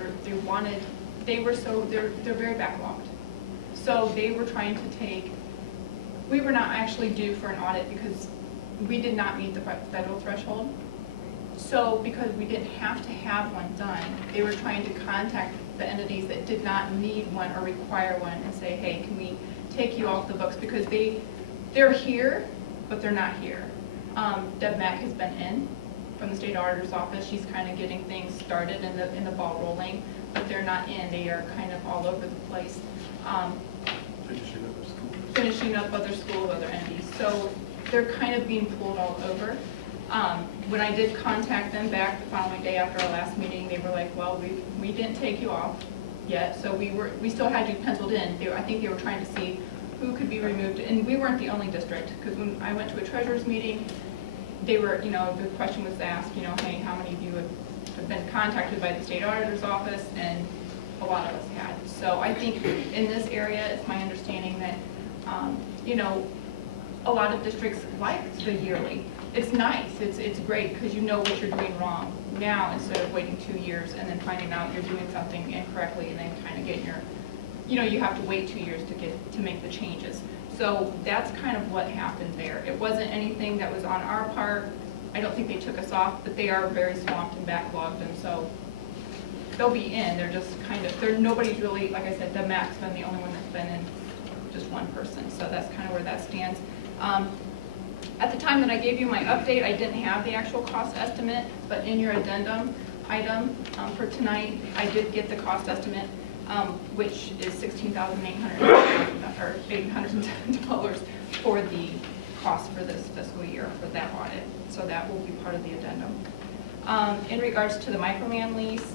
very backlogged. So they were trying to take, we were not actually due for an audit because we did not meet the federal threshold. So because we didn't have to have one done, they were trying to contact the entities that did not need one or require one and say, hey, can we take you off the books? Because they're here, but they're not here. Deb Mack has been in from the state auditor's office. She's kind of getting things started in the ball rolling, but they're not in. They are kind of all over the place. Finishing up other schools, other entities. So they're kind of being pulled all over. When I did contact them back the following day after our last meeting, they were like, well, we didn't take you off yet, so we still had you penciled in. I think they were trying to see who could be removed, and we weren't the only district, because when I went to a treasurer's meeting, they were, the question was asked, hey, how many of you have been contacted by the state auditor's office, and a lot of us had. So I think in this area, it's my understanding that, a lot of districts like the yearly. It's nice, it's great, because you know what you're doing wrong now, instead of waiting 2 years and then finding out you're doing something incorrectly, and then kind of getting you have to wait 2 years to make the changes. So that's kind of what happened there. It wasn't anything that was on our part. I don't think they took us off, but they are very swamped and backlogged, and so they'll be in. They're just nobody's really, like I said, Deb Mack's been the only one that's been in, just one person. So that's kind of where that stands. At the time that I gave you my update, I didn't have the actual cost estimate, but in your addendum item for tonight, I did get the cost estimate, which is $16,810 for the cost for this fiscal year for that audit. So that will be part of the addendum. In regards to the Microman lease,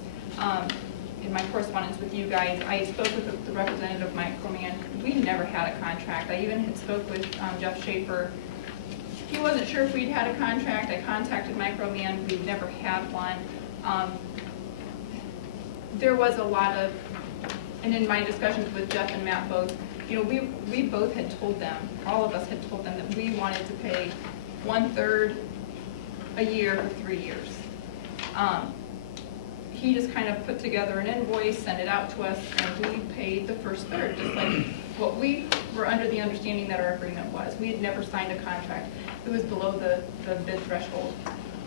in my correspondence with you guys, I spoke with the representative of Microman. We never had a contract. I even had spoke with Jeff Schaefer. He wasn't sure if we'd had a contract. I contacted Microman. We've never had one. There was a lot of, and in my discussions with Jeff and Matt both, we both had told them, all of us had told them that we wanted to pay 1/3 a year for 3 years. He just kind of put together an invoice, sent it out to us, and we paid the first third, just like what we were under the understanding that our agreement was. We had never signed a contract. It was below the bid threshold,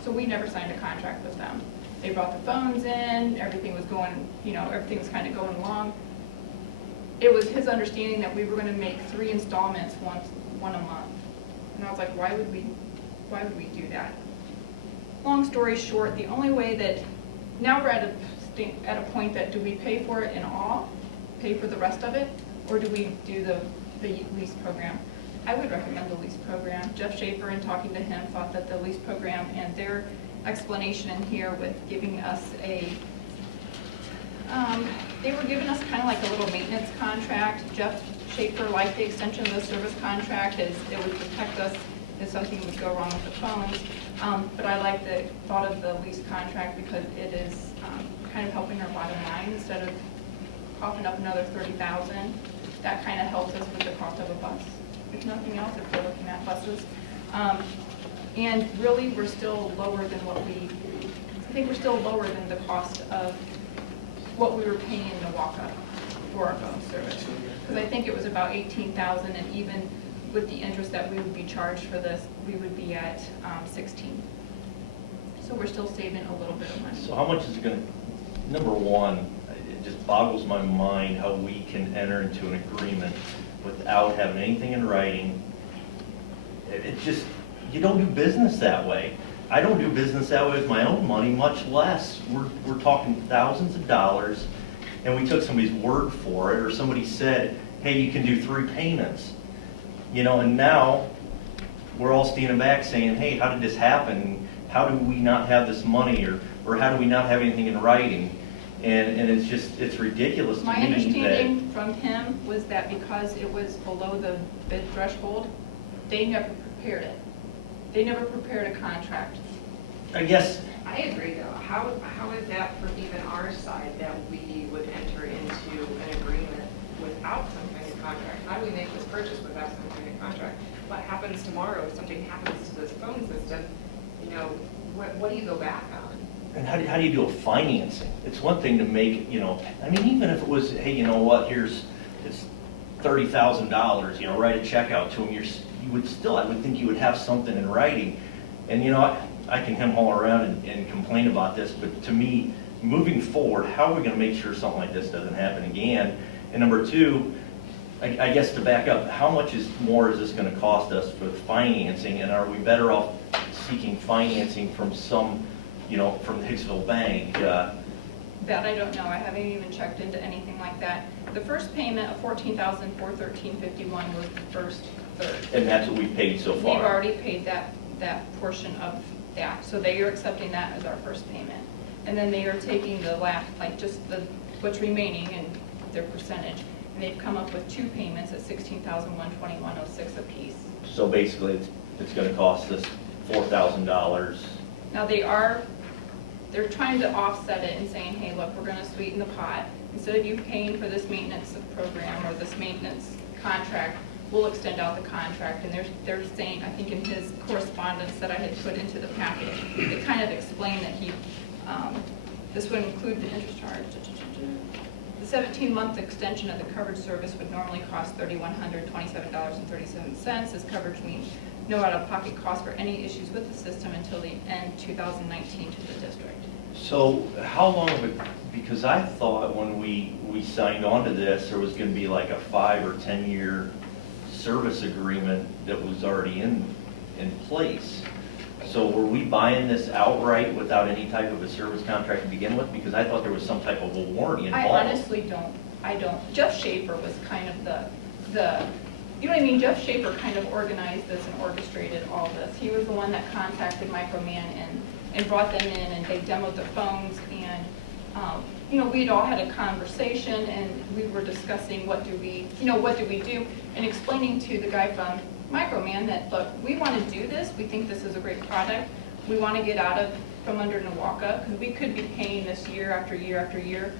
so we never signed a contract with them. They brought the phones in, everything was going, everything was kind of going along. It was his understanding that we were going to make 3 installments, one a month. And I was like, why would we do that? Long story short, the only way that, now we're at a point that do we pay for it in all, pay for the rest of it, or do we do the lease program? I would recommend the lease program. Jeff Schaefer, in talking to him, thought that the lease program and their explanation in here with giving us they were giving us kind of like a little maintenance contract. Jeff Schaefer liked the extension of the service contract, as it would protect us if something would go wrong with the phones. But I like the thought of the lease contract because it is kind of helping our bottom line instead of coughing up another $30,000. That kind of helps us with the cost of a bus, if nothing else, if we're looking at buses. And really, we're still lower than I think we're still lower than the cost of what we were paying Nawaka for our phone service. Because I think it was about 18,000, and even with the interest that we would be charged for this, we would be at 16. So we're still saving a little bit of money. So how much is it gonna, number one, it just boggles my mind how we can enter into an agreement without having anything in writing. It just, you don't do business that way. I don't do business that way with my own money, much less. We're talking thousands of dollars, and we took somebody's word for it, or somebody said, hey, you can do 3 payments. You know, and now, we're all standing back saying, hey, how did this happen? How do we not have this money, or how do we not have anything in writing? And it's just, it's ridiculous to me My that. understanding from him was that because it was below the bid threshold, they never prepared it. They never prepared a contract. I guess, I agree though. How is that from even our side that we would enter into an agreement without some kind of contract? How do we make this purchase without some kind of contract? What happens tomorrow if something happens to this phone system? You know, what do you go back on? and how do you do a financing? It's one thing to make, you know, I mean, even if it was, hey, you know what, it's $30,000, you know, write a check out to them, you would still, I would think you would have something in writing. And, you know, I can hem haul around and complain about this, but to me, moving forward, how are we gonna make sure something like this doesn't happen again? And number two, I guess to back up, how much more is this gonna cost us for financing? And are we better off seeking financing from some, you know, from the Hicksville Bank? That I don't know. I haven't even checked into anything like that. The first payment of $14,413.51 was the first third. And that's what we've paid so far. We've already paid that portion of that. So they are accepting that as our first payment. And then they are taking the last, like just what's remaining and their percentage. And they've come up with 2 payments at $16,121.06 apiece. So basically, it's gonna cost us $4,000. Now they're trying to offset it and saying, hey, look, we're gonna sweeten the pot. Instead of you paying for this maintenance program or this maintenance contract, we'll extend out the contract. And they're saying, I think in his correspondence that I had put into the package, it kind of explained that this would include the interest charge. The 17-month extension of the coverage service would normally cost $3,127.37. This coverage means no out-of-pocket cost for any issues with the system until the end 2019 to the district. So how long of it, because I thought when we signed on to this, there was gonna be like a 5 or 10 year service agreement that was already in place. So were we buying this outright without any type of a service contract to begin with? Because I thought there was some type of a warranty I involved. honestly don't. I don't. Jeff Schaefer was kind of the you know what I mean? Jeff Schaefer kind of organized this and orchestrated all this. He was the one that contacted Microman and brought them in, and they demoed the phones, and you know, we'd all had a conversation, and we were discussing what do we do, and explaining to the guy from Microman that, look, we want to do this, we think this is a great product, we want to get out from under Nawaka, because we could be paying this year after year after year.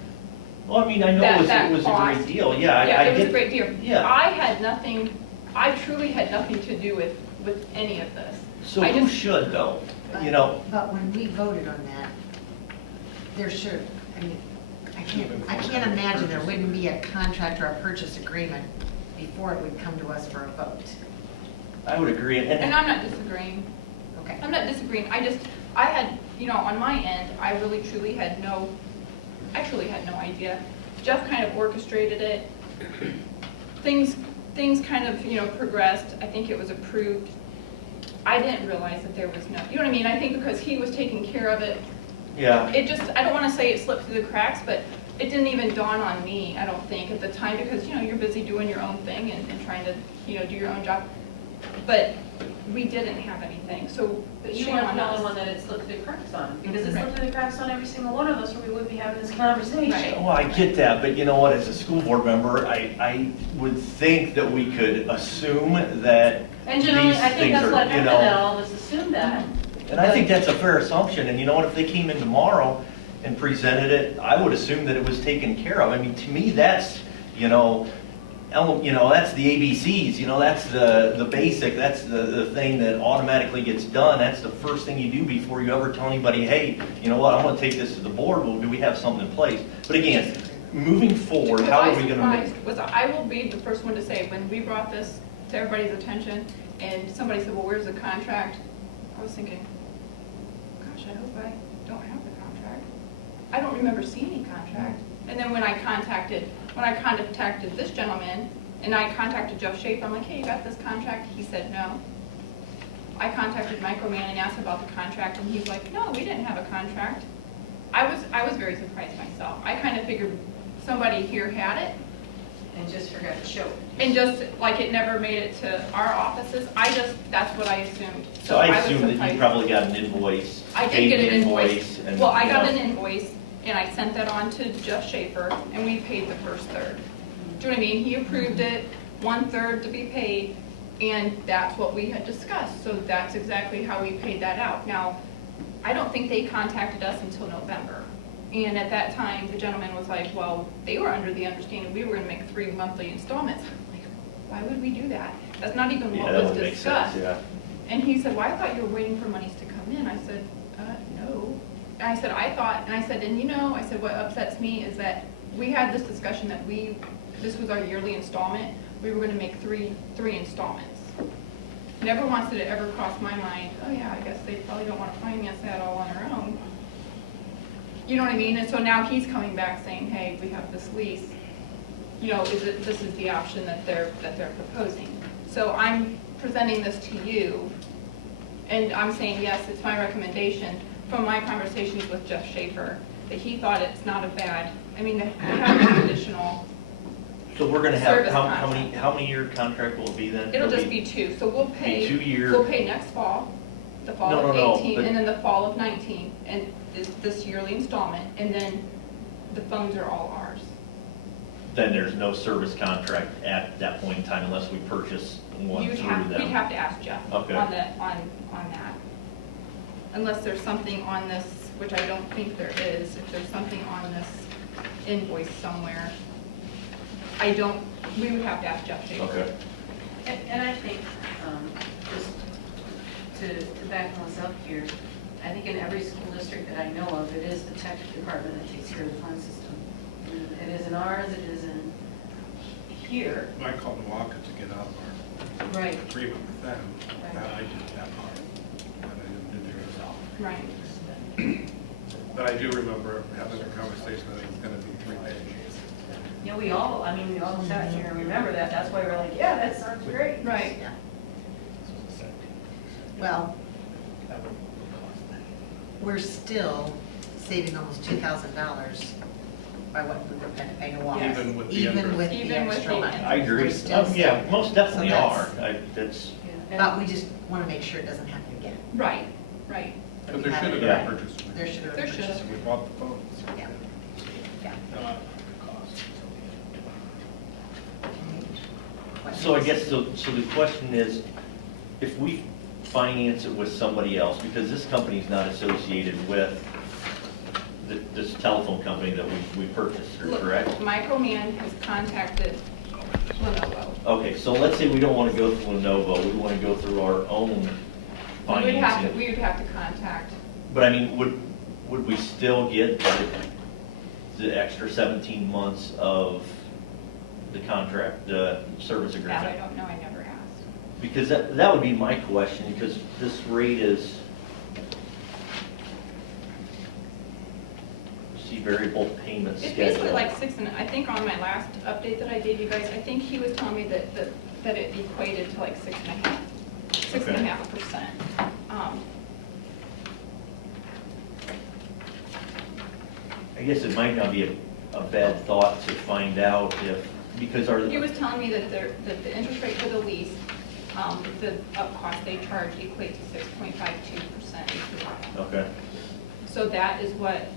Well, I mean, I know it was a great deal, yeah. Yeah, I it was a get- great deal. Yeah. I truly had nothing to do with any of this. So I who just- should though? You know, But when we voted on that, there should, I mean, I can't imagine there wouldn't be a contract or a purchase agreement before it would come to us for a vote. I would agree, And I'm not disagreeing. Okay. I'm not disagreeing. I had, you know, on my end, I really truly had no idea. Jeff kind of orchestrated it. Things kind of, you know, progressed. I think it was approved. I didn't realize that there was no, you know what I mean? I think because he was taking care of it, yeah. it just, I don't want to say it slipped through the cracks, but it didn't even dawn on me, I don't think, at the time, because, you know, you're busy doing your own thing and trying to, you know, do your own job. But we didn't have anything, so But you shame weren't on the only us. one that it slipped through the cracks on, because it Right. slipped through the cracks on every single one of us, or we wouldn't be having this conversation. Right. Well, I get that, but you know what, as a school board member, I would think that we could assume that And these generally, I think things that's what are, you happened, that know. all of us assumed that. And I think that's a fair assumption, and you know what, if they came in tomorrow and presented it, I would assume that it was taken care of. I mean, to me, that's, you know, you know, that's the ABCs, you know, that's the basic, that's the thing that automatically gets done. That's the first thing you do before you ever tell anybody, hey, you know what, I'm gonna take this to the board, well, do we have something in place? But again, moving forward, how are we gonna make? I will be the first one to say, when we brought this to everybody's attention, and somebody said, well, where's the contract? I was thinking, gosh, I hope I don't have the contract. I don't remember seeing any contract. And then when I contacted this gentleman, and I contacted Jeff Schaefer, I'm like, hey, you got this contract? He said, no. I contacted Microman and asked about the contract, and he's like, no, we didn't have a contract. I was very surprised myself. I kind of figured somebody here had it, And just forgot to show it. and just, like, it never made it to our offices. That's what I assumed. So I was assume that you surprised. probably got an invoice. I did paid get the an invoice. and, Well, I you got know. an invoice, and I sent that on to Jeff Schaefer, and we paid the first third. Do you know what I mean? He approved it, 1/3 to be paid, and that's what we had discussed. So that's exactly how we paid that out. Now, I don't think they contacted us until November. And at that time, the gentleman was like, well, they were under the understanding we were gonna make 3 monthly installments. I'm like, why would we do that? That's not even Yeah, what that was would make sense, discussed. yeah. And he said, well, I thought you were waiting for monies to come in. I said, no. And I said, and you know, I said, what upsets me is that we had this discussion that this was our yearly installment. We were gonna make three installments. Never once did it ever cross my mind, oh yeah, I guess they probably don't wanna finance that all on their own. You know what I mean? And so now he's coming back saying, hey, we have this lease. You know, this is the option that they're proposing. So I'm presenting this to you, and I'm saying, yes, it's my recommendation from my conversations with Jeff Schaefer, that he thought it's not a bad, I mean, to have an additional, So we're gonna have, Service how many year contract will it be then? it'll just be 2. So we'll pay. 2 year. We'll pay next fall, the fall No, of no, no, 18, but- and then the fall of 19, and this yearly installment, and then the funds are all ours. Then there's no service contract at that point in time unless we purchase one We'd through have them. to ask Jeff Okay. on that. Unless there's something on this, which I don't think there is, if there's something on this invoice somewhere, we would have to ask Jeff Schaefer. Okay. And I think, just to back us up here, I think in every school district that I know of, it is the tech department that takes care of the fund system. It is in ours, it is in here. I called Milwaukee to get out of our Right. agreement with them. Right. That I did that part, and I didn't do theirs out. Right. But I do remember having a conversation that it was gonna be 3 days. You know, we all sat here and remember that, that's why we're like, yeah, that sounds great. Right. Well, we're still saving almost $2,000 by what we were paying to Walmart. Even with the Even interest. with Even the with extra the money. I agree. We're still Yeah, saving. most definitely So are. that's- That's, But we just want to make sure it doesn't happen again. Right. That But we there have should have it- been Yeah. a purchase. There should have There been. should have. We bought the phones. Yeah. Yeah. so I guess, so the question is, if we finance it with somebody else, because this company's not associated with this telephone company that we purchased through, Look, correct? Microman has contacted Lenovo. Okay, so let's say we don't want to go through Lenovo, we want to go through our own financing. We would have to contact, But I mean, would we still get the extra 17 months of the contract, the service that agreement? I don't know, I never asked. Because that would be my question, because this rate is, see variable payment It's schedule. basically like I think on my last update that I gave you guys, I think he was telling me that it equated to like 6.5%. 6.5%. I guess it might not be a bad thought to find out if, because our. He was telling me that the interest rate for the lease, the up cost they charge equates to 6.52%. Okay. So that is what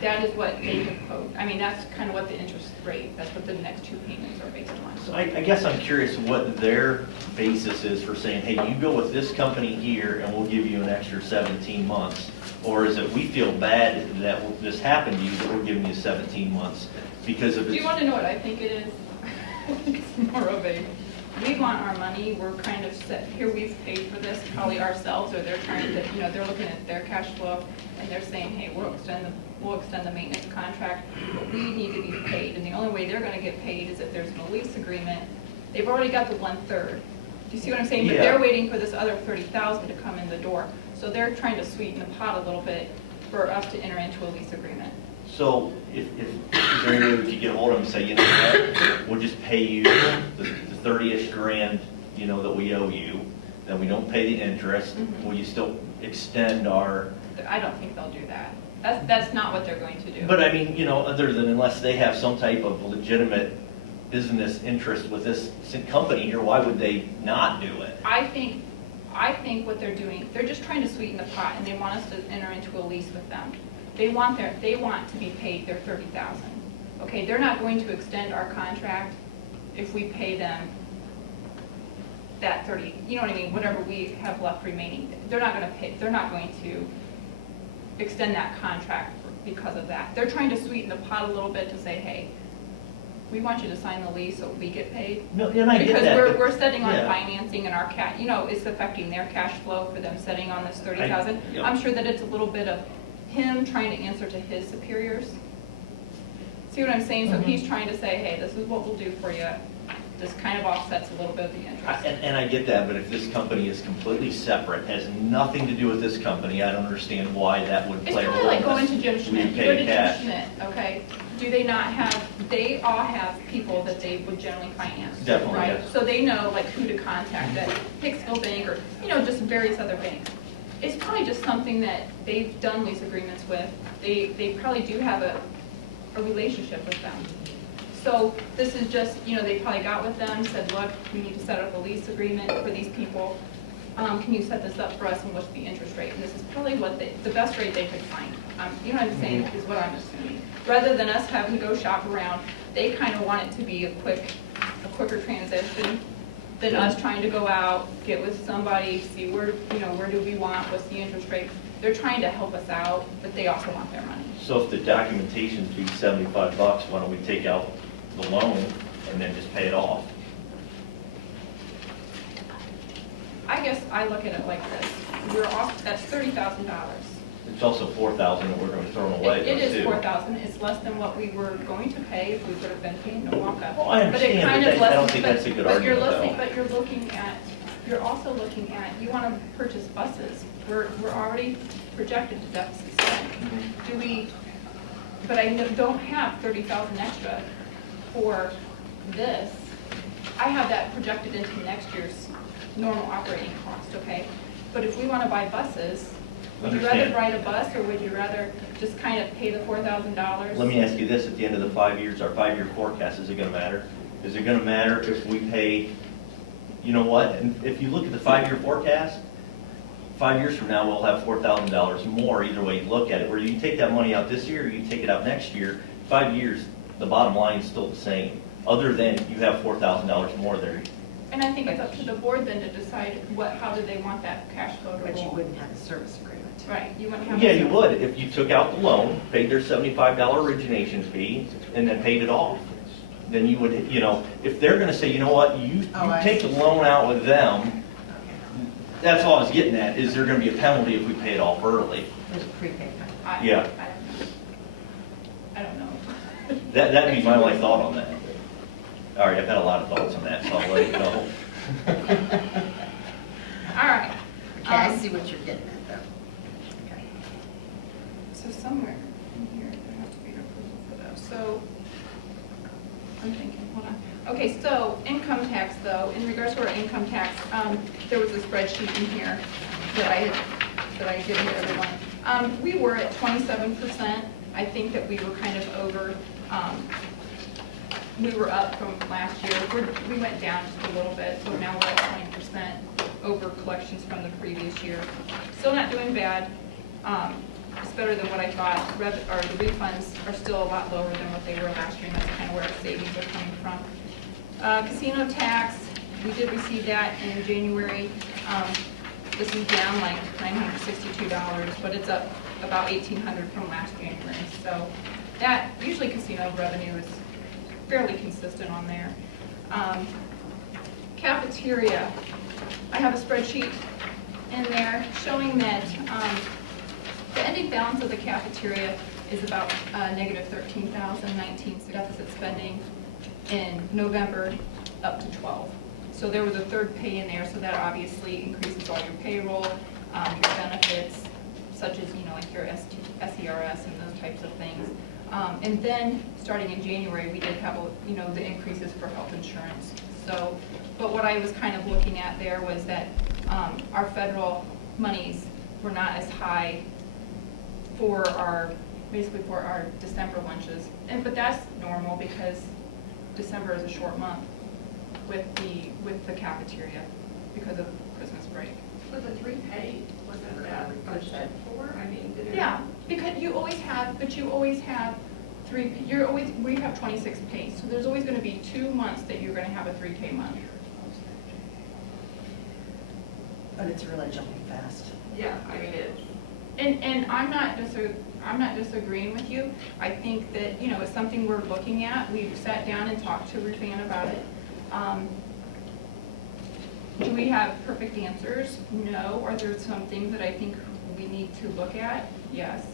they would quote. I mean, that's kind of what the interest rate, that's what the next 2 payments are based on. So I guess I'm curious what their basis is for saying, hey, you go with this company here and we'll give you an extra 17 months. Or is it we feel bad that this happened to you, that we're giving you 17 months because of Do its. you want to know what I think it is? It's more of a, we want our money, we're kind of set, here we've paid for this probably ourselves, or they're trying to, they're looking at their cash flow, and they're saying, hey, we'll extend the maintenance contract, but we need to be paid, and the only way they're gonna get paid is if there's no lease agreement. They've already got the 1/3. Do you see what I'm saying? But Yeah. they're waiting for this other 30,000 to come in the door, so they're trying to sweeten the pot a little bit for us to enter into a lease agreement. So if is there any way we could get a hold of them and say, you know what, we'll just pay you the 30-ish grand, you know, that we owe you, then we don't pay the interest, Mhm. will you still extend our, I don't think they'll do that. That's not what they're going to do. but I mean, you know, other than unless they have some type of legitimate business interest with this company here, why would they not do it? I think what they're doing, they're just trying to sweeten the pot, and they want us to enter into a lease with them. They want to be paid their 30,000. Okay, they're not going to extend our contract if we pay them that 30, you know what I mean, whatever we have left remaining. They're not going to extend that contract because of that. They're trying to sweeten the pot a little bit to say, hey, we want you to sign the lease so we get paid. No, and I get that. Because but- we're sitting on yeah. financing and our cash, you know, it's affecting their cash flow for them sitting on this 30,000. yeah. I'm sure that it's a little bit of him trying to answer to his superiors. See what I'm saying? So Mhm. he's trying to say, hey, this is what we'll do for you. This kind of offsets a little bit of the interest. And I get that, but if this company is completely separate, has nothing to do with this company, I don't understand why that would It's play a kind role of in like going this. to Jim We Schmidt. You pay go to Jim cash. Schmidt, okay? Do they not have, they all have people that they would generally finance. Definitely, Right? yes. So they know like who to contact at Hicksville Bank or, you know, just various other banks. It's probably just something that they've done lease agreements with. They probably do have a relationship with them. So this is just, you know, they probably got with them, said, look, we need to set up a lease agreement for these people. Can you set this up for us and what's the interest rate? And this is probably what the best rate they could find. You know what I'm saying, is what I'm assuming. Rather than us having to go shop around, they kind of want it to be a quicker transition than us trying to go out, get with somebody, see where, you know, where do we want, what's the interest rate. They're trying to help us out, but they also want their money. So if the documentation fee is $75, why don't we take out the loan and then just pay it off? I guess I look at it like this. We're off, that's $30,000. It's also $4,000 that we're going to throw away. It is too. $4,000. It's less than what we were going to pay if we would have been paying no walk-up. Well, I But it understand, kind but of I don't lessens- think but- that's a good but you're argument, listening- though. But you're also looking at, you want to purchase buses. We're already projected to deficit spend. Mhm. Do we, but I don't have 30,000 extra for this. I have that projected into next year's normal operating cost, okay? But if we want to buy buses, would you rather Understand. ride a bus or would you rather just kind of pay the $4,000? Let me ask you this, at the end of the 5 years, our 5-year forecast, is it going to matter? Is it going to matter if we pay, you know what, and if you look at the 5-year forecast, 5 years from now, we'll have $4,000 more, either way you look at it. Whether you take that money out this year or you take it out next year, 5 years, the bottom line is still the same, other than you have $4,000 more there. And I think it's up to the board then to decide how do they want that cash flow to But you roll. wouldn't have a service agreement. Right, you wouldn't have. Yeah, you would, if you took out the loan, paid their $75 origination fee, and then paid it off. Then you would, you know, if they're gonna say, you know what, you Oh, I take the see. loan out with them, Okay. that's all I was getting at, is there gonna be a penalty if we pay it off early? There's a prepaid. Yeah. I don't know. That'd be my only thought on that. All right, I've had a lot of thoughts on that, so I'll let you know. All right. Okay, I see what you're getting at, though. Okay. So somewhere in here, there has to be an approval for those. So, I'm thinking, hold on. Okay, so income tax though, in regards to our income tax, there was a spreadsheet in here that I did with everyone. We were at 27%. I think that we were kind of over, we were up from last year. We went down just a little bit, so now we're at 20% over collections from the previous year. Still not doing bad. It's better than what I thought. The refunds are still a lot lower than what they were last year, and that's kind of where our savings are coming from. Casino tax, we did receive that in January. This is down like $962, but it's up about $1,800 from last January. So that, usually casino revenue is fairly consistent on there. Cafeteria, I have a spreadsheet in there showing that the ending balance of the cafeteria is about negative 13,019 deficit spending in November up to 12. So there was a third pay in there, so that obviously increases all your payroll, your benefits, such as, like your SERS and those types of things. And then, starting in January, we did have, the increases for health insurance. So, but what I was kind of looking at there was that our federal monies were not as high for basically for our December lunches. But that's normal because December is a short month with the cafeteria because of Christmas break. With the 3 pay, was that budgeted for? I mean, did it? Yeah, because you always have 26 pays, so there's always gonna be 2 months that you're gonna have a 3K month. But it's really jumping fast. Yeah, I mean, it, And I'm not disagreeing with you. I think that, it's something we're looking at. We've sat down and talked to Ruth Ann about it. Do we have perfect answers? No. Are there some things that I think we need to look at? Yes.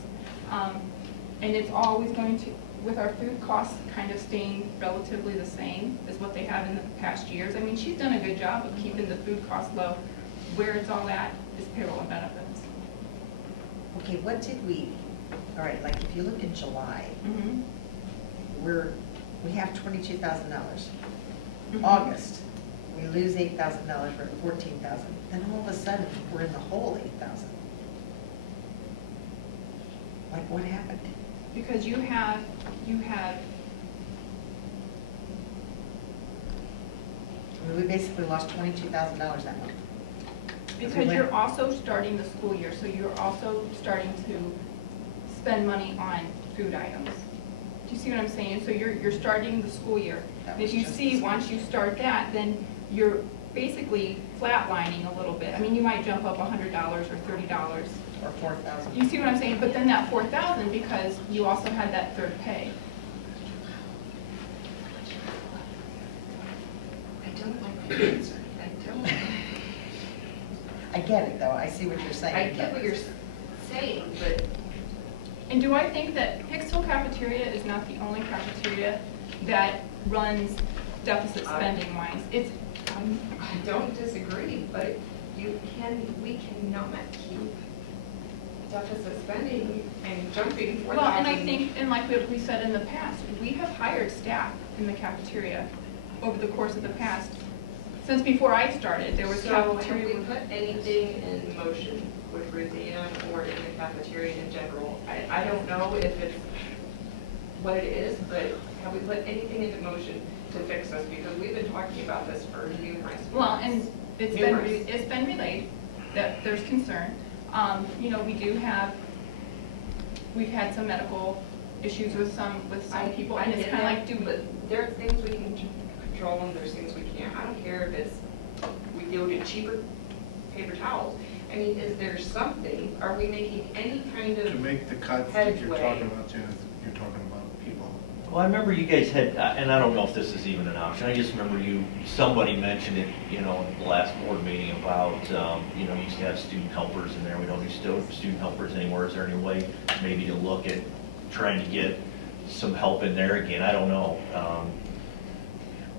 And it's always going to, with our food costs kind of staying relatively the same as what they have in the past years. I mean, she's done a good job of keeping the food costs low. Where it's all at is payroll and benefits. Okay, what did all right, like if you look in July, Mm-hmm. we have $22,000. Mhm. August, we lose $8,000, we're at $14,000. Then all of a sudden, we're in the hole $8,000. Like, what happened? Because you have, I mean, we basically lost $22,000 that month. because you're also starting the school year, so you're also starting to spend money on food items. Do you see what I'm saying? So you're starting the school year. That And was if you just see, this once you start that, then you're basically flatlining a little bit. I mean, you might jump up $100 or $30. Or 4,000. You see what I'm saying? But then that 4,000, because you also had that third pay. I don't like the answer. I don't. I get it, though, I see what you're saying. I get what you're saying, but And do I think that Hicksville cafeteria is not the only cafeteria that runs deficit spending wise? It's, I don't disagree, but we cannot keep deficit spending and jumping 4,000. well, and I think, and like we said in the past, we have hired staff in the cafeteria over the course of the past. Since before I started, there was So have cafeteria. we put anything in motion with Ruth Ann or in the cafeteria in general? I don't know if it's what it is, but have we put anything into motion to fix this? Because we've been talking about this for numerous months. Well, and Numerous. it's been relayed that there's concern. We've had some medical issues with some people, and it's kind of like, But there are things we can control and there's things we can't. I don't care if it's, we go get cheaper paper towels. I mean, is there something, are we making any kind of? To make the cuts that you're Headway. talking about, Janice, you're talking about people. Well, I remember you guys had, and I don't know if this is even an option, I just remember somebody mentioned it, in the last board meeting about, you used to have student helpers in there, we don't do student helpers anymore. Is there any way maybe to look at trying to get some help in there again? I don't know.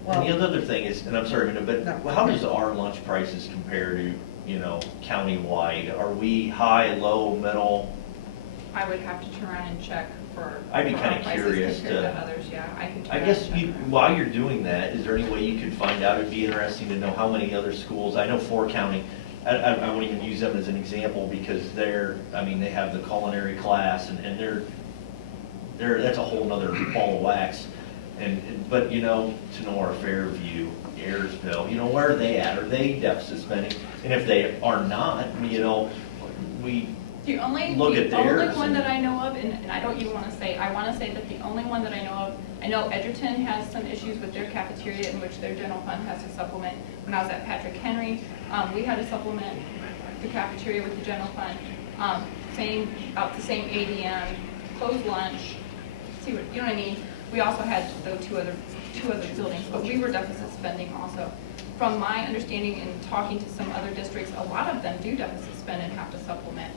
And the other thing is, and I'm sorry, but No. how does our lunch prices compare to, countywide? Are we high, low, middle? I would have to turn around and check for. I'd be for kinda our prices curious compared to- others, yeah, I can turn I around guess and check that. while you're doing that, is there any way you could find out? It'd be interesting to know how many other schools, I know Fort County, I won't even use them as an example because they have the culinary class and that's a whole nother ball of wax. But to know our Fairview, Ayersville, where are they at? Are they deficit spending? And if they are not, we The only look at theirs one and- that I know of, and I don't even want to say, I want to say that the only one that I know of, I know Edgerton has some issues with their cafeteria in which their general fund has to supplement. When I was at Patrick Henry, we had to supplement the cafeteria with the general fund. About the same ADM, closed lunch, you know what I mean? We also had, though, 2 other two other buildings, but we were deficit spending also. From my understanding and talking to some other districts, a lot of them do deficit spend and have to supplement.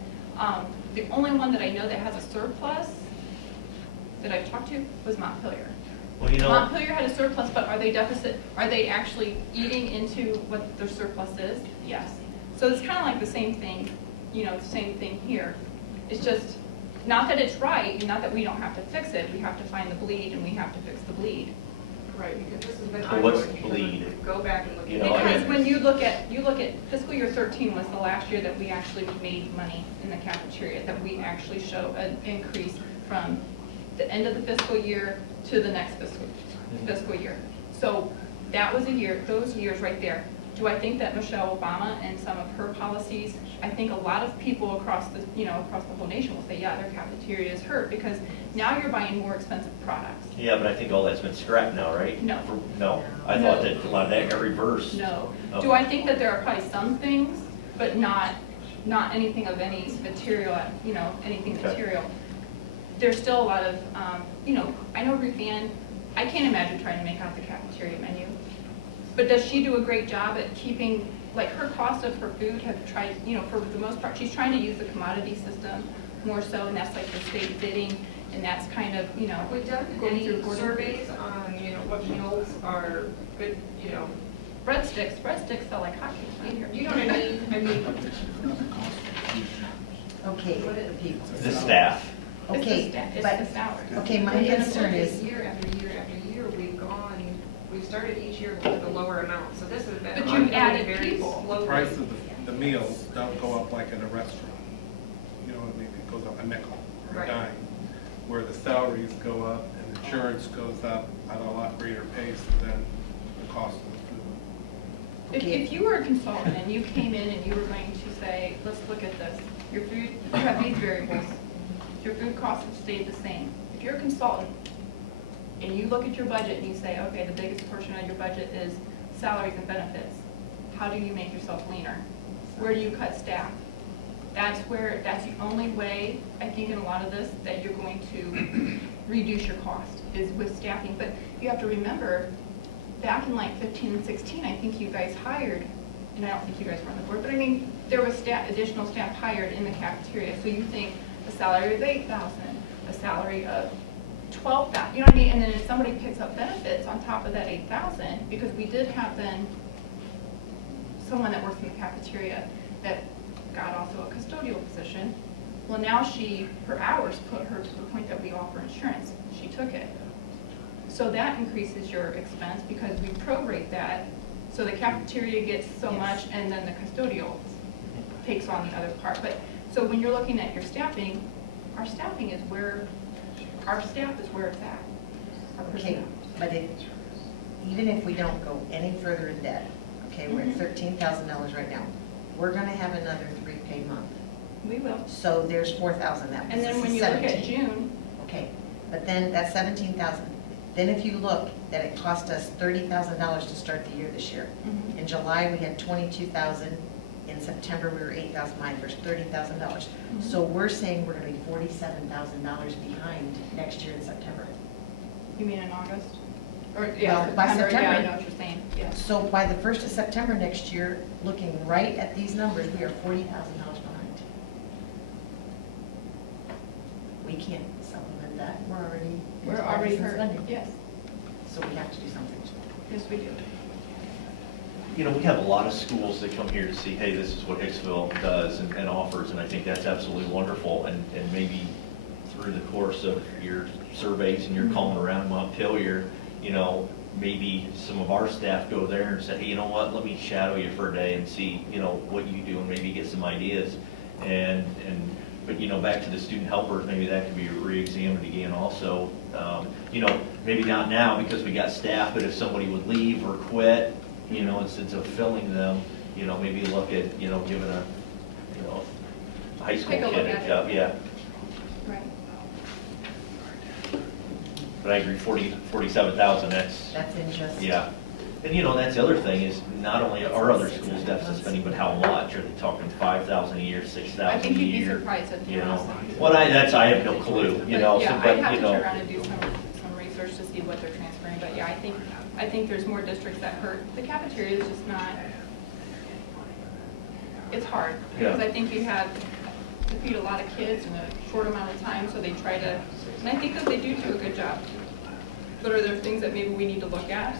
The only one that I know that has a surplus that I've talked to was Montpelier. Well, you know, Montpelier had a surplus, but are they actually eating into what their surplus is? Yes. So it's kind of like the same thing, the same thing here. It's just, not that it's right, and not that we don't have to fix it, we have to find the bleed and we have to fix the bleed. Right, because this has been So what's ongoing. bleed? Go back and look You at. know, I Because mean- when you look at fiscal year 13 was the last year that we actually made money in the cafeteria, that we actually show an increase from the end of the fiscal year to the next fiscal year. So that was a year, those years right there. Do I think that Michelle Obama and some of her policies, I think a lot of people across the whole nation will say, yeah, their cafeteria is hurt because now you're buying more expensive products. yeah, but I think all that's been scrapped now, right? No. No, I No. thought that a lot of that got reversed. No. Oh. Do I think that there are probably some things, but not anything of any material, anything Okay. material. There's still a lot of, I know Ruth Ann, I can't imagine trying to make out the cafeteria menu. But does she do a great job at keeping, like her cost of her food have tried, for the most part, she's trying to use the commodity system more so, and that's like the state bidding, and that's kind of, Have we done going any through Gordon. surveys on, what meals are good, breadsticks sell like hotcakes right here. you know what I mean? I mean, Okay, the people. The staff. Okay, It's but, the salary. okay, my and concern look, is, year after year after year, we've started each year with a lower amount, so this has been. But you've ongoing, added very people. The slowly. price of the meals don't go up like in a restaurant. You know what I mean? It goes up a nickel or a Right. dime. Where the salaries go up and insurance goes up at a lot greater pace than the cost of the food. Okay. If you were a consultant and you came in and you were going to say, let's look at this, your food, you have these variables, your food costs have stayed the same. If you're a consultant and you look at your budget and you say, okay, the biggest portion of your budget is salaries and benefits, how do you make yourself leaner? Where do you cut staff? That's the only way, I think in a lot of this, that you're going to reduce your cost, is with staffing. But you have to remember, back in like 15 and 16, I think you guys hired, and I don't think you guys were on the board, but I mean, there was additional staff hired in the cafeteria. So you think a salary of 8,000, a salary of 12,000, you know what I mean? And then if somebody picks up benefits on top of that 8,000, because we did have then someone that works in the cafeteria that got also a custodial position. Well, now her hours put her to the point that we offer insurance. She took it. So that increases your expense because we prorate that. So the cafeteria gets so Yes. much and then the custodial takes on the other part. But, so when you're looking at your staffing, our staffing is our staff is where it's at. Our okay, personnel. but even if we don't go any further in debt, okay, we're at Mhm. $13,000 right now. We're gonna have another 3-pay month. We will. So there's 4,000, that And then was when you look at 17. June, Okay, but then that's 17,000. Then if you look, that it cost us $30,000 to start the year this year. Mhm. In July, we had 22,000. In September, we were 8,000 behind, there's $30,000. Mhm. So we're saying we're gonna be $47,000 behind next year in September. you mean in August? Or, Well, by Yeah, I September. know what you're saying, yes. So by the 1st of September next year, looking right at these numbers, we are $40,000 behind. We can't supplement that, we're already. We're already hurt, spending. yes, So we have to do something. yes, we do. You know, we have a lot of schools that come here to see, hey, this is what Hicksville does and offers, and I think that's absolutely wonderful. And maybe through the course of your surveys and your calling around Montpelier, maybe some of our staff go there and say, hey, you know what, let me shadow you for a day and see, what you do and maybe get some ideas. But back to the student helpers, maybe that could be re-examined again also. Maybe not now because we got staff, but if somebody would leave or quit, instead of filling them, maybe look at, giving a high school Take a kid look a at it. job, yeah. Right. But I agree, 47,000, that's, That's in just. yeah. And that's the other thing is not only are other schools deficit spending, but how much? Are they talking 5,000 a year, 6,000 I a think you'd be year? surprised at the You know, amount. well, I have no clue, But, so, yeah, but, I'd have to you know. turn around and do some research to see what they're transferring, but yeah, yeah, I think there's more districts that hurt. The cafeteria is just not, it's hard. Because Yeah. I think you have to feed a lot of kids in a short amount of time, so they try to, and I think that they do a good job. But are there things that maybe we need to look at?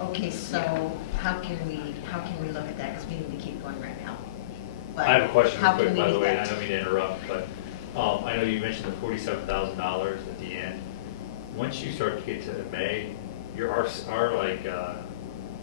Okay, so how can we look at that, because we need to keep going right now. But I have a question real how can quick, we by do the way, and that? I don't mean to interrupt, but I know you mentioned the $47,000 at the end. Once you start to get to May,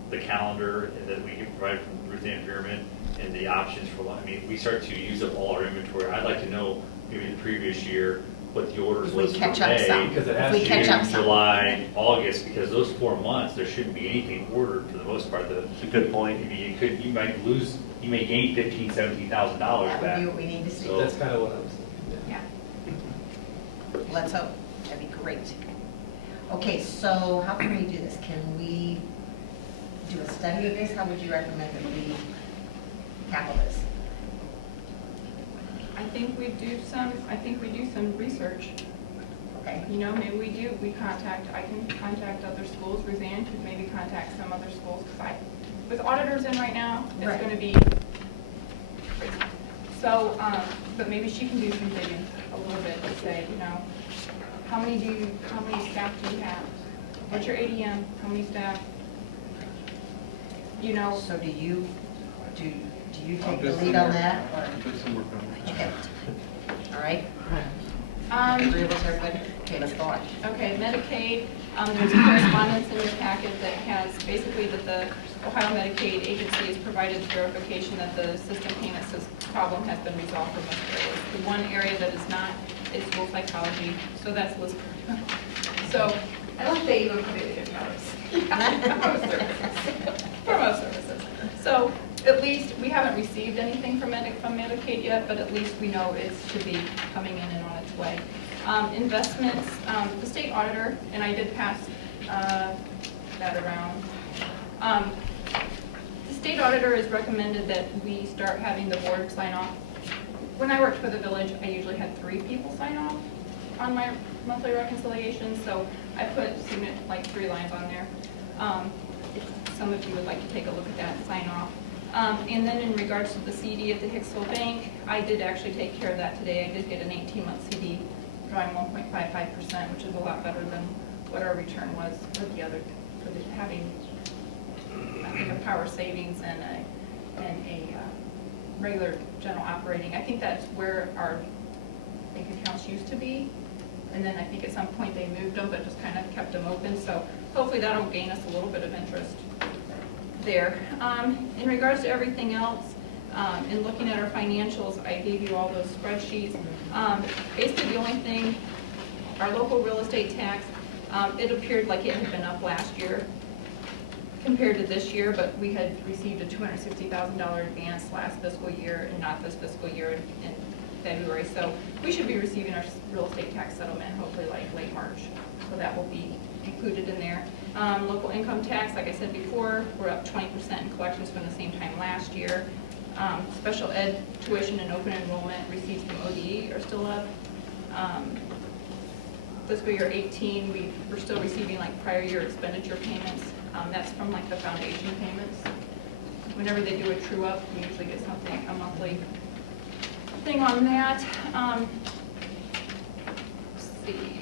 the calendar that we can provide from Ruth Ann Pyramid and the options for, we start to use up all our inventory. I'd like to know maybe the previous year what the orders If we was for catch up May. some. Because it If has we to catch June, up some. July, August, because those 4 months, there shouldn't be anything ordered for the most part. It's a good point. You might lose, you may gain $15,000, $17,000 That back. would be what we need to see. So- That's kind of what I was thinking, yeah. Yeah. Let's hope, that'd be great. Okay, so how can we do this? Can we do a study of this? How would you recommend that we tackle this? I think we do some research. Okay, You know, maybe I can contact other schools, Roseanne could maybe contact some other schools, because with auditors in right now, it's Right. gonna be crazy. So, but maybe she can do some digging a little bit to say, you know, how many staff do you have? What's your ADM, how many staff? You know, so do you I'll take do the some lead on work. that? or- Do some work on it. Okay, all right. um, Agreeable to everybody? Okay, let's go on. okay, Medicaid, there's correspondence in your packet that has basically that the Ohio Medicaid agency has provided verification that the system payment problem has been resolved for most areas. The one area that is not is school psychology, so that's listed. So, I don't think even put it in notice. For most services. So, at least, we haven't received anything from Medicaid yet, but at least we know it should be coming in and on its way. Investments, the state auditor, and I did pass that around. The state auditor has recommended that we start having the board sign off. When I worked for the village, I usually had 3 people sign off on my monthly reconciliation, so I put like 3 lines on there. If some of you would like to take a look at that and sign off. And then in regards to the CD at the Hicksville Bank, I did actually take care of that today. I did get an 18-month CD drawing 1.55%, which is a lot better than what our return was for having, I think, a power savings and a regular general operating. I think that's where our bank accounts used to be. And then I think at some point they moved them, but just kind of kept them open. So hopefully that'll gain us a little bit of interest there. In regards to everything else, in looking at our financials, I gave you all those spreadsheets. Basically the only thing, our local real estate tax, it appeared like it had been up last year compared to this year, but we had received a $260,000 advance last fiscal year and not this fiscal year in February. So we should be receiving our real estate tax settlement hopefully like late March. So that will be included in there. Local income tax, like I said before, we're up 20% in collections from the same time last year. Special ed tuition and open enrollment receipts from ODE are still up. Fiscal year 18, we're still receiving like prior year expenditure payments. That's from like the foundation payments. Whenever they do a true up, we usually get something, a monthly thing on that. Let's see.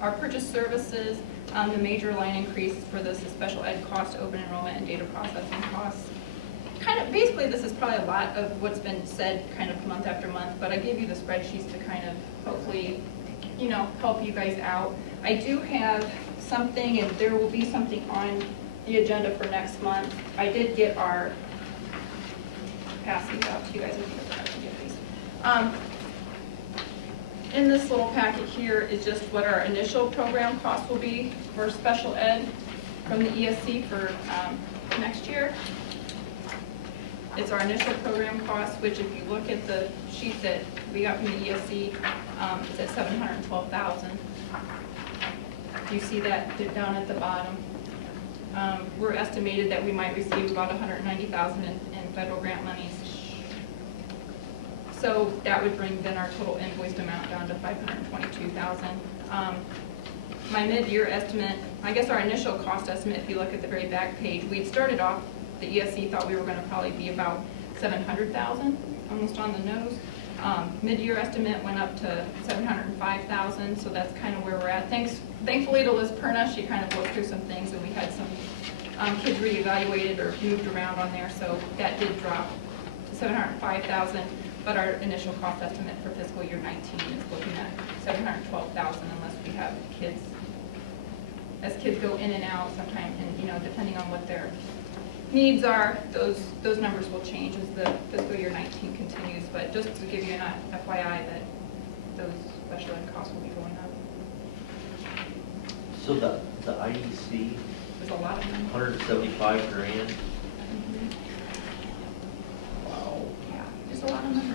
Our purchase services, the major line increase for this is special ed costs, open enrollment, and data processing costs. Kind of, basically, this is probably a lot of what's been said kind of month after month, but I give you the spreadsheets to kind of hopefully, you know, help you guys out. I do have something, and there will be something on the agenda for next month. I did get our, pass these out to you guys if you guys can get these. In this little packet here is just what our initial program cost will be for special ed from the ESC for next year. It's our initial program cost, which if you look at the sheet that we got from the ESC, it's at $712,000. You see that down at the bottom. We're estimated that we might receive about $190,000 in federal grant monies. So that would bring then our total invoiced amount down to $522,000. my mid-year estimate, I guess our initial cost estimate, if you look at the very back page, we'd started off, the ESC thought we were gonna probably be about 700,000, almost on the nose. Mid-year estimate went up to 705,000, so that's kind of where we're at. Thankfully to Liz Perna, she kind of worked through some things, and we had some kids reevaluated or moved around on there, so that did drop to 705,000. But our initial cost estimate for fiscal year 19 is looking at 712,000 unless we have kids, as kids go in and out sometimes, and depending on what their needs are, those numbers will change as the fiscal year 19 continues. But just to give you an FYI that those special ed costs will be going up. So the IEC, There's a lot of them. 175 grand? Mhm. Wow. Yeah, there's a lot of them.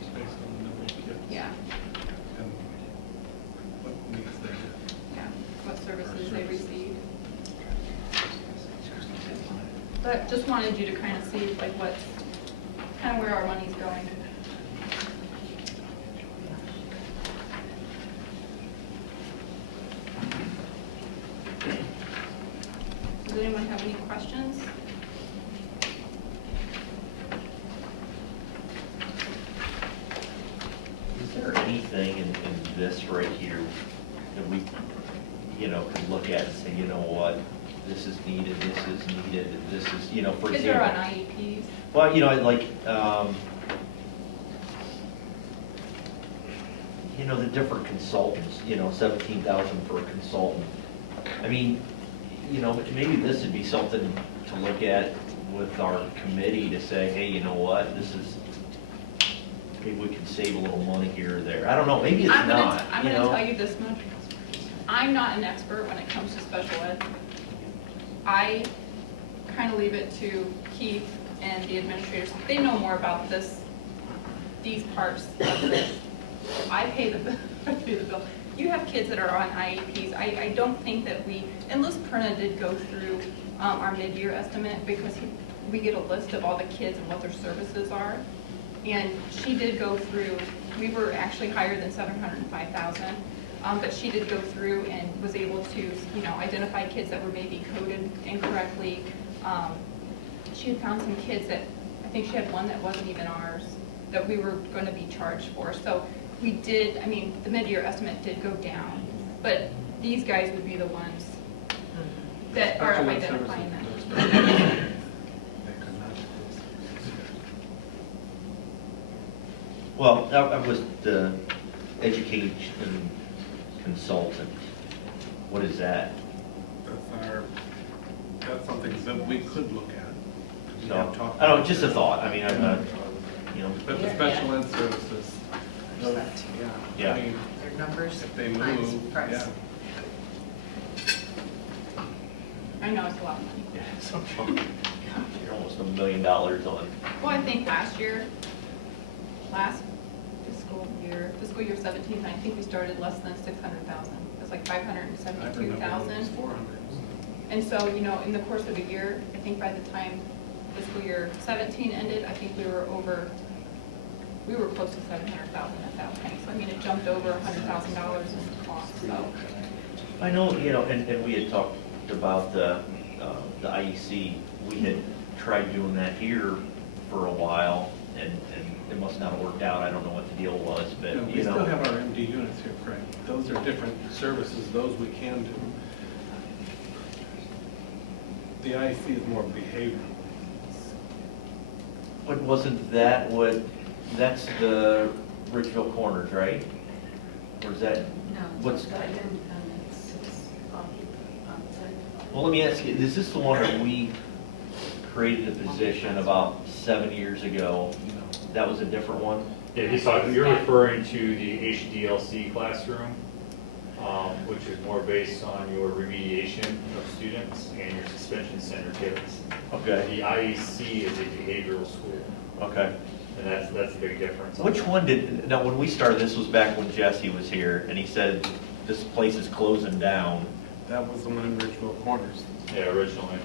It's based on the number of kids. Yeah, And what needs they have. yeah, what services they receive. But just wanted you to kind of see like what's, kind of where our money's going. Does anyone have any questions? Is there anything in this right here that we, could look at and say, you know what, this is needed, this is needed, and this is, for Kids example. are on IEPs. Well, the different consultants, 17,000 for a consultant. I mean, maybe this would be something to look at with our committee to say, hey, you know what, maybe we can save a little money here or there. I don't know, maybe it's not, I'm gonna tell you this much. I'm not an expert when it comes to special ed. I kind of leave it to Keith and the administrators. They know more about these parts of this. I pay the bill. I pay the bill. You have kids that are on IEPs. I don't think that and Liz Perna did go through our mid-year estimate because we get a list of all the kids and what their services are. And she did go through, we were actually higher than 705,000, but she did go through and was able to, identify kids that were maybe coded incorrectly. She had found some kids that, I think she had one that wasn't even ours, that we were going to be charged for. So we did, the mid-year estimate did go down, but these guys would be the ones that are Special ed identifying them. services. Well, I was the education consultant. What is that? That's something that we could look at. We So, have talked I don't know, about just a this. thought. I mean, I'm not, But the special ed services, those, Yeah. I mean, Their numbers if they times move, price. yeah. I know it's a lot of money. you're almost $1 million on. Well, I think last fiscal year 17, I think we started less than 600,000. It was like I remember when it 572,000. was 400. And so, in the course of a year, I think by the time fiscal year 17 ended, I think we were close to 700,000 at that point. So, it jumped over $100,000 in cost, so. I know, and we had talked about the IEC. We had tried doing that here for a while, and it must not have worked out. I don't know what the deal was, but, Yeah, we still have our MD units here, Craig. Those are different services, those we can do. The IC is more behavioral. But wasn't that that's the Ridgeville Corners, right? Or is that, what's, well, let me ask you, is this the one that we created a position about 7 years ago? That was a different one? Yeah, he's talking, you're referring to the HDLC classroom, which is more based on your remediation of students and your suspension center kids. Okay, The IEC is a behavioral school, okay. and that's the big difference. Which one now when we started, this was back when Jesse was here, and he said, this place is closing down. That was the one in Ridgeville Corners. Yeah, originally.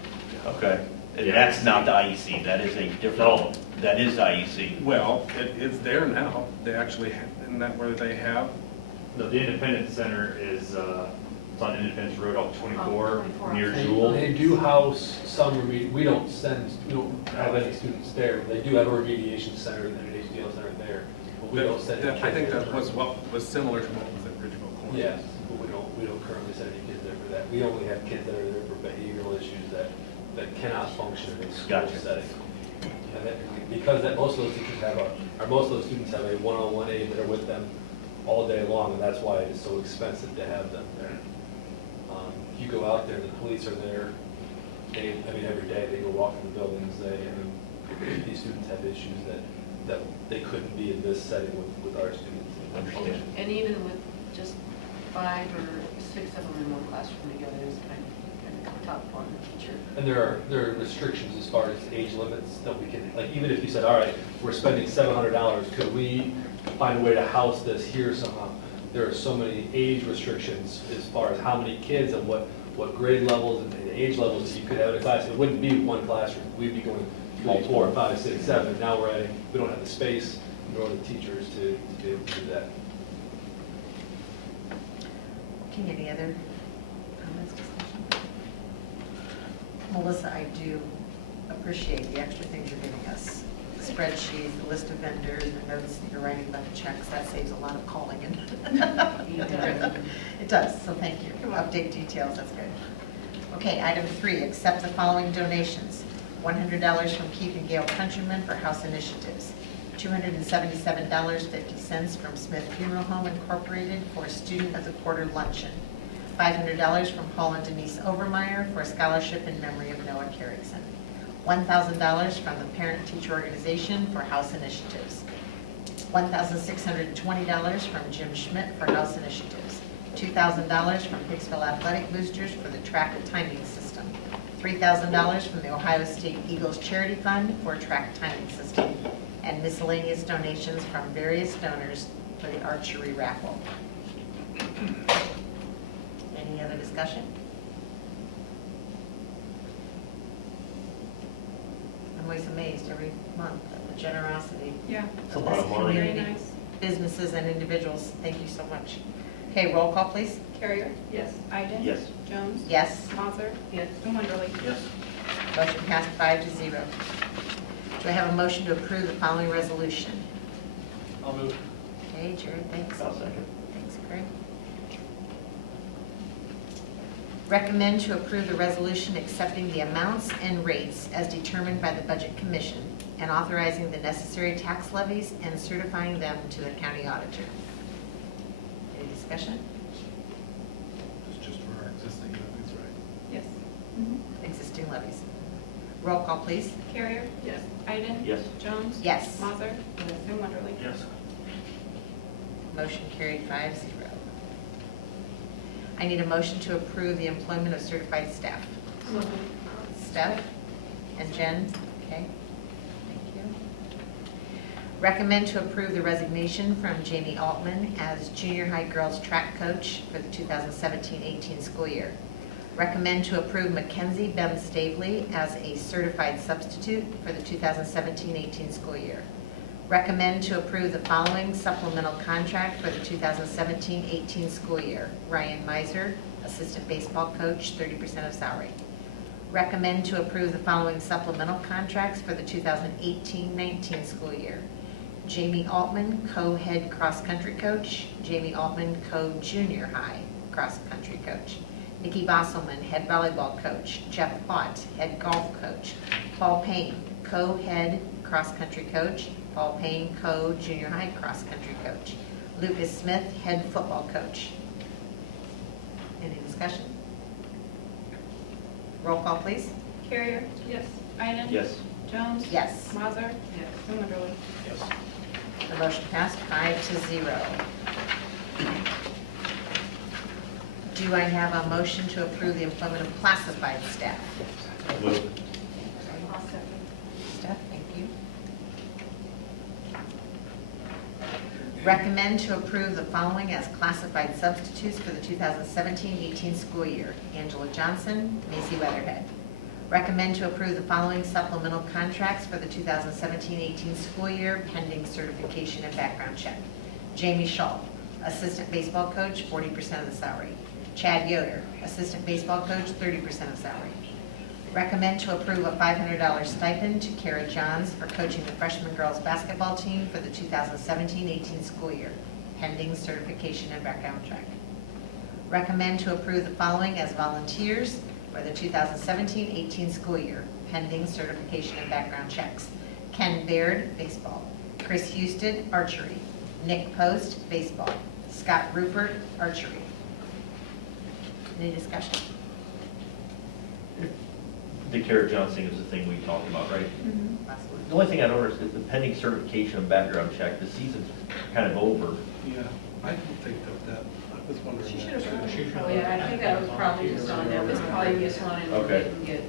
Okay. And Yeah. that's not the IEC, that is a different, No. that is IEC. Well, it's there now. They actually, isn't that where they have No, the Independence Center is, it's on Independence Road off 24, 24. near They- Jewel. They do house some we don't have any students there. They do have a remediation center and an HDL center there, but we don't send any kids I think there. that was what was similar to what was at Ridgeville Corners. Yes, but we don't currently send any kids there for that. We only have kids that are there for behavioral issues that cannot function in a school Gotcha. setting. And because most of those teachers most of those students have a one-on-one aide that are with them all day long, and that's why it's so expensive to have them there. If you go out there, the police are there, every day, they go walk in the buildings, these students have issues that they couldn't be in this setting with our students. Understand. And even with just 5 or 6 of them in one classroom together is kind of tough on the teacher. And there are restrictions as far as age limits that we can, like, even if you said, all right, we're spending $700, could we find a way to house this here somehow? There are so many age restrictions as far as how many kids and what grade levels and age levels that you could have in a class. It wouldn't be one classroom. We'd be going 3, 4, 5, 6, 7. Now we don't have the space nor the teachers to be able to do that. Okay, any other comments, discussion? Melissa, I do appreciate the extra things you're giving us. The spreadsheet, the list of vendors, the notes that you're writing about the checks, that saves a lot of calling in. It does, so thank you. Update details, that's good. Okay, item 3, accept the following donations. $100 from Keith and Gail Countryman for house initiatives. $277.50 from Smith Funeral Home Incorporated for Student of the Quarter Luncheon. $500 from Paul and Denise Overmeyer for a scholarship in memory of Noah Carrickson. $1,000 from the Parent Teacher Organization for house initiatives. $1,620 from Jim Schmidt for house initiatives. $2,000 from Hicksville Athletic Boosters for the track timing system. $3,000 from the Ohio State Eagles Charity Fund for a track timing system. And miscellaneous donations from various donors for the archery raffle. Any other discussion? I'm always amazed every month at the generosity Yeah. It's a lot of money. Very community, nice. businesses and individuals. Thank you so much. Okay, roll call, please. Carrier? Yes. Iden? Yes. Jones? Yes. Mazer? Yes. And Wonderly? Yes. Motion passed 5-0. Do I have a motion to approve the following resolution? I'll move. Okay, Jared, thanks. I'll second. Thanks, Craig. Recommend to approve the resolution accepting the amounts and rates as determined by the Budget Commission and authorizing the necessary tax levies and certifying them to the county auditor. Any discussion? It's just for our existing levies, right? Yes. Existing levies. Roll call, please. Carrier? Yes. Iden? Yes. Jones? Yes. Mazer? And Wonderly? Yes. Motion carried 5-0. I need a motion to approve the employment of certified staff. Steph and Jen, okay, thank you. Recommend to approve the resignation from Jamie Altman as junior high girls track coach for the 2017-18 school year. Recommend to approve Mackenzie Bem Stavely as a certified substitute for the 2017-18 school year. Recommend to approve the following supplemental contract for the 2017-18 school year. Ryan Miser, assistant baseball coach, 30% of salary. Recommend to approve the following supplemental contracts for the 2018-19 school year. Jamie Altman, co-head cross-country coach. Jamie Altman, co-junior high cross-country coach. Nikki Bosselman, head volleyball coach. Jeff Ott, head golf coach. Paul Payne, co-head cross-country coach. Paul Payne, co-junior high cross-country coach. Lucas Smith, head football coach. Any discussion? Roll call, please. Carrier? Yes. Iden? Yes. Jones? Yes. Mazer? Yes. And Wonderly? Yes. The motion passed 5-0. Do I have a motion to approve the employment of classified staff? I'll move. Steph, thank you. Recommend to approve the following as classified substitutes for the 2017-18 school year. Angela Johnson, Macy Weatherhead. Recommend to approve the following supplemental contracts for the 2017-18 school year pending certification and background check. Jamie Shaw, assistant baseball coach, 40% of the salary. Chad Yoder, assistant baseball coach, 30% of salary. Recommend to approve a $500 stipend to Kara Johns for coaching the freshman girls basketball team for the 2017-18 school year, pending certification and background check. Recommend to approve the following as volunteers for the 2017-18 school year, pending certification and background checks. Ken Baird, baseball. Chris Houston, archery. Nick Post, baseball. Scott Rupert, archery. Any discussion? The Kara Johnson is the thing we talked about, right? The only thing I noticed is the pending certification and background check, the season's kind of over. Yeah, I don't think that, I was wondering. She that should have too. done Oh, yeah, I think that was probably just on there, was probably just one and we Okay. didn't get.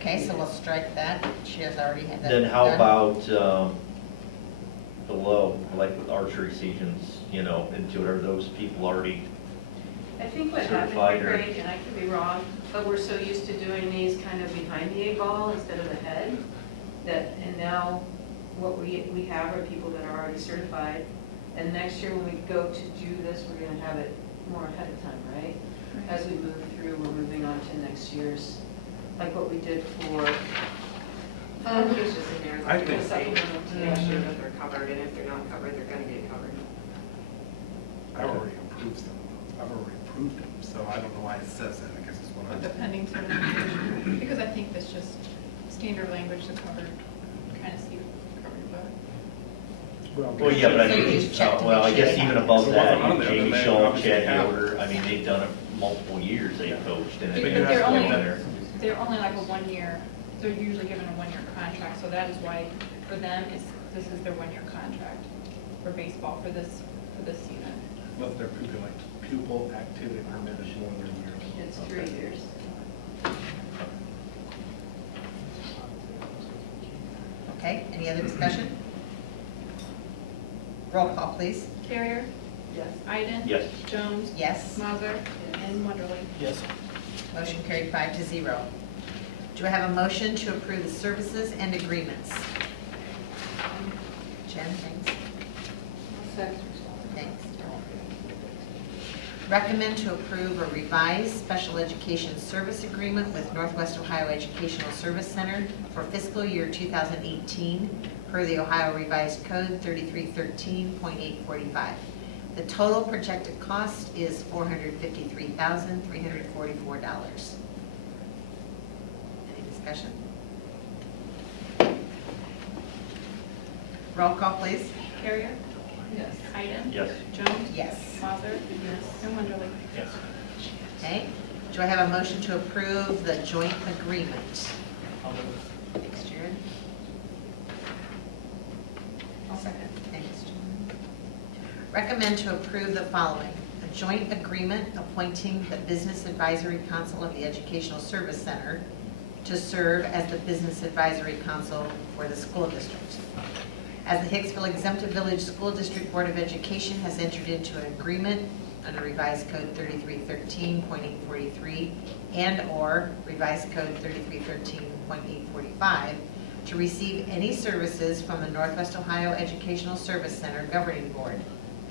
Okay, so we'll strike that. She has already had that Then how done. about below, like with archery seasons, you know, into it, are those people already? I think what happened, Certified or- Craig, and I could be wrong, but we're so used to doing these kind of behind the eight ball instead of ahead, that, and now what we have are people that are already certified, and next year when we go to do this, we're gonna have it more ahead of time, right? As we move through, we're moving on to next year's, like what we did for, I think it's just in there, I like, to think- say, to make sure that they're covered, and if they're not covered, they're gonna get covered. I've already approved some of those. I've already approved them, so I don't know why it says that, because it's one With the of pending certification, because I think that's just standard language to cover, kind of see covered, but. Well, yeah, but I So you mean, just check to well, I make sure guess they even have it. above If it that, wasn't on there, then Jamie they Shaw, obviously Chad have it. Yoder, I mean, they've done it multiple years, they've coached, and But you it's have they're to only, go better. they're only like a 1 year, they're usually given a 1 year contract, so that is why, for them, this is their 1 year contract for baseball for this season. But their pupil activity permit is more than a year. it's 3 years. Okay, any other discussion? Roll call, please. Carrier? Yes. Iden? Yes. Jones? Yes. Mazer? And Wonderly? Yes. Motion carried 5-0. Do I have a motion to approve the services and agreements? Jen, thanks. Thanks. Recommend to approve a revised special education service agreement with Northwest Ohio Educational Service Center for fiscal year 2018 per the Ohio Revised Code 3313.845. The total projected cost is $453,344. Any discussion? Roll call, please. Carrier? Yes. Iden? Yes. Jones? Yes. Mazer? Yes. And Wonderly? Yes. Okay. Do I have a motion to approve the joint agreement? I'll move it. Thanks, Jared. I'll second. Thanks, Jen. Recommend to approve the following: a joint agreement appointing the Business Advisory Council of the Educational Service Center to serve as the Business Advisory Council for the school district. As the Hicksville Exempted Village School District Board of Education has entered into an agreement under Revised Code 3313.843 and/or Revised Code 3313.845 to receive any services from the Northwest Ohio Educational Service Center Governing Board.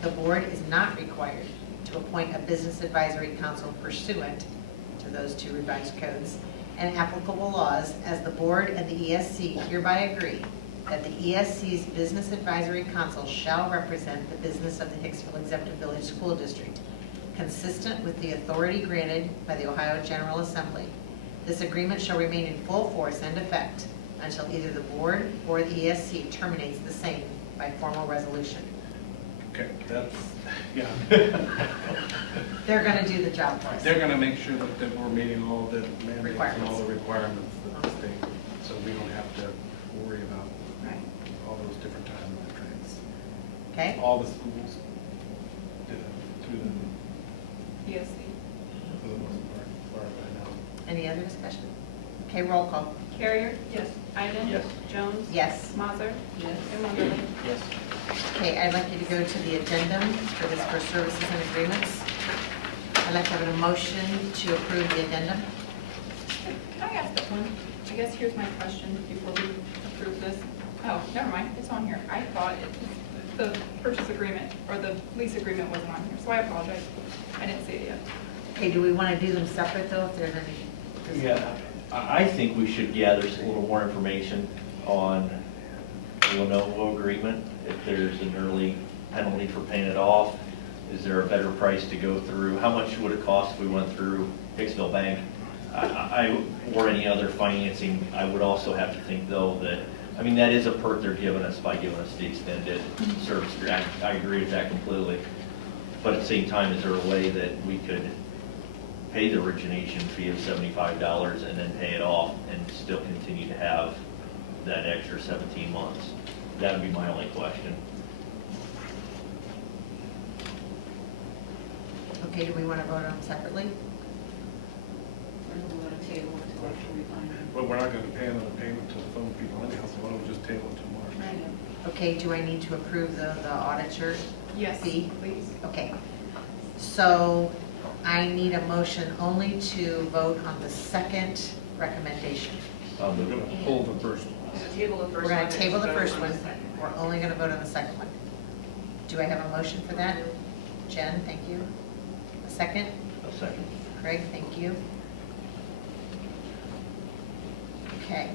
The board is not required to appoint a business advisory council pursuant to those two revised codes and applicable laws, as the board and the ESC hereby agree that the ESC's Business Advisory Council shall represent the business of the Hicksville Exempted Village School District, consistent with the authority granted by the Ohio General Assembly. This agreement shall remain in full force and effect until either the board or the ESC terminates the same by formal resolution. Okay, that's, yeah. They're going to do the job for us. They're gonna make sure that we're meeting all the mandates and all Requirements. the requirements that the state, so we don't have to worry about Right. all those different time metrics. Okay? All the schools did it through the, ESC. for the most part, as far as I know. Any other discussion? Okay, roll call. Carrier? Yes. Iden? Yes. Jones? Yes. Mazer? Yes. And Wonderly? Yes. Okay, I'd like you to go to the addendum for this for services and agreements. I'd like to have a motion to approve the addendum. Can I ask that one? I guess here's my question before we approve this. Oh, never mind, it's on here. I thought it was the purchase agreement, or the lease agreement wasn't on here, so I apologize. I didn't see it yet. Okay, do we want to do them separate though, if there's any? Yeah, I think we should gather a little more information on the Lenovo agreement, if there's an early penalty for paying it off. Is there a better price to go through? How much would it cost if we went through Hicksville Bank? Or any other financing? I would also have to think though that, I mean, that is a perk they're giving us by giving us the extended service. I agree with that completely. But at the same time, is there a way that we could pay the origination fee of $75 and then pay it off and still continue to have that extra 17 months? That would be my only question. Okay, do we want to vote on them separately? But we're not gonna pay another payment to the phone people anyhow, so why don't we just table it till March? Okay, do I need to approve the auditor Yes, fee? please. Okay, so I need a motion only to vote on the second recommendation. We're gonna pull the first one. We're going to table the first one, we're only going to vote on the second one. Do I have a motion for that? Jen, thank you. A second? A second. Craig, thank you. Okay.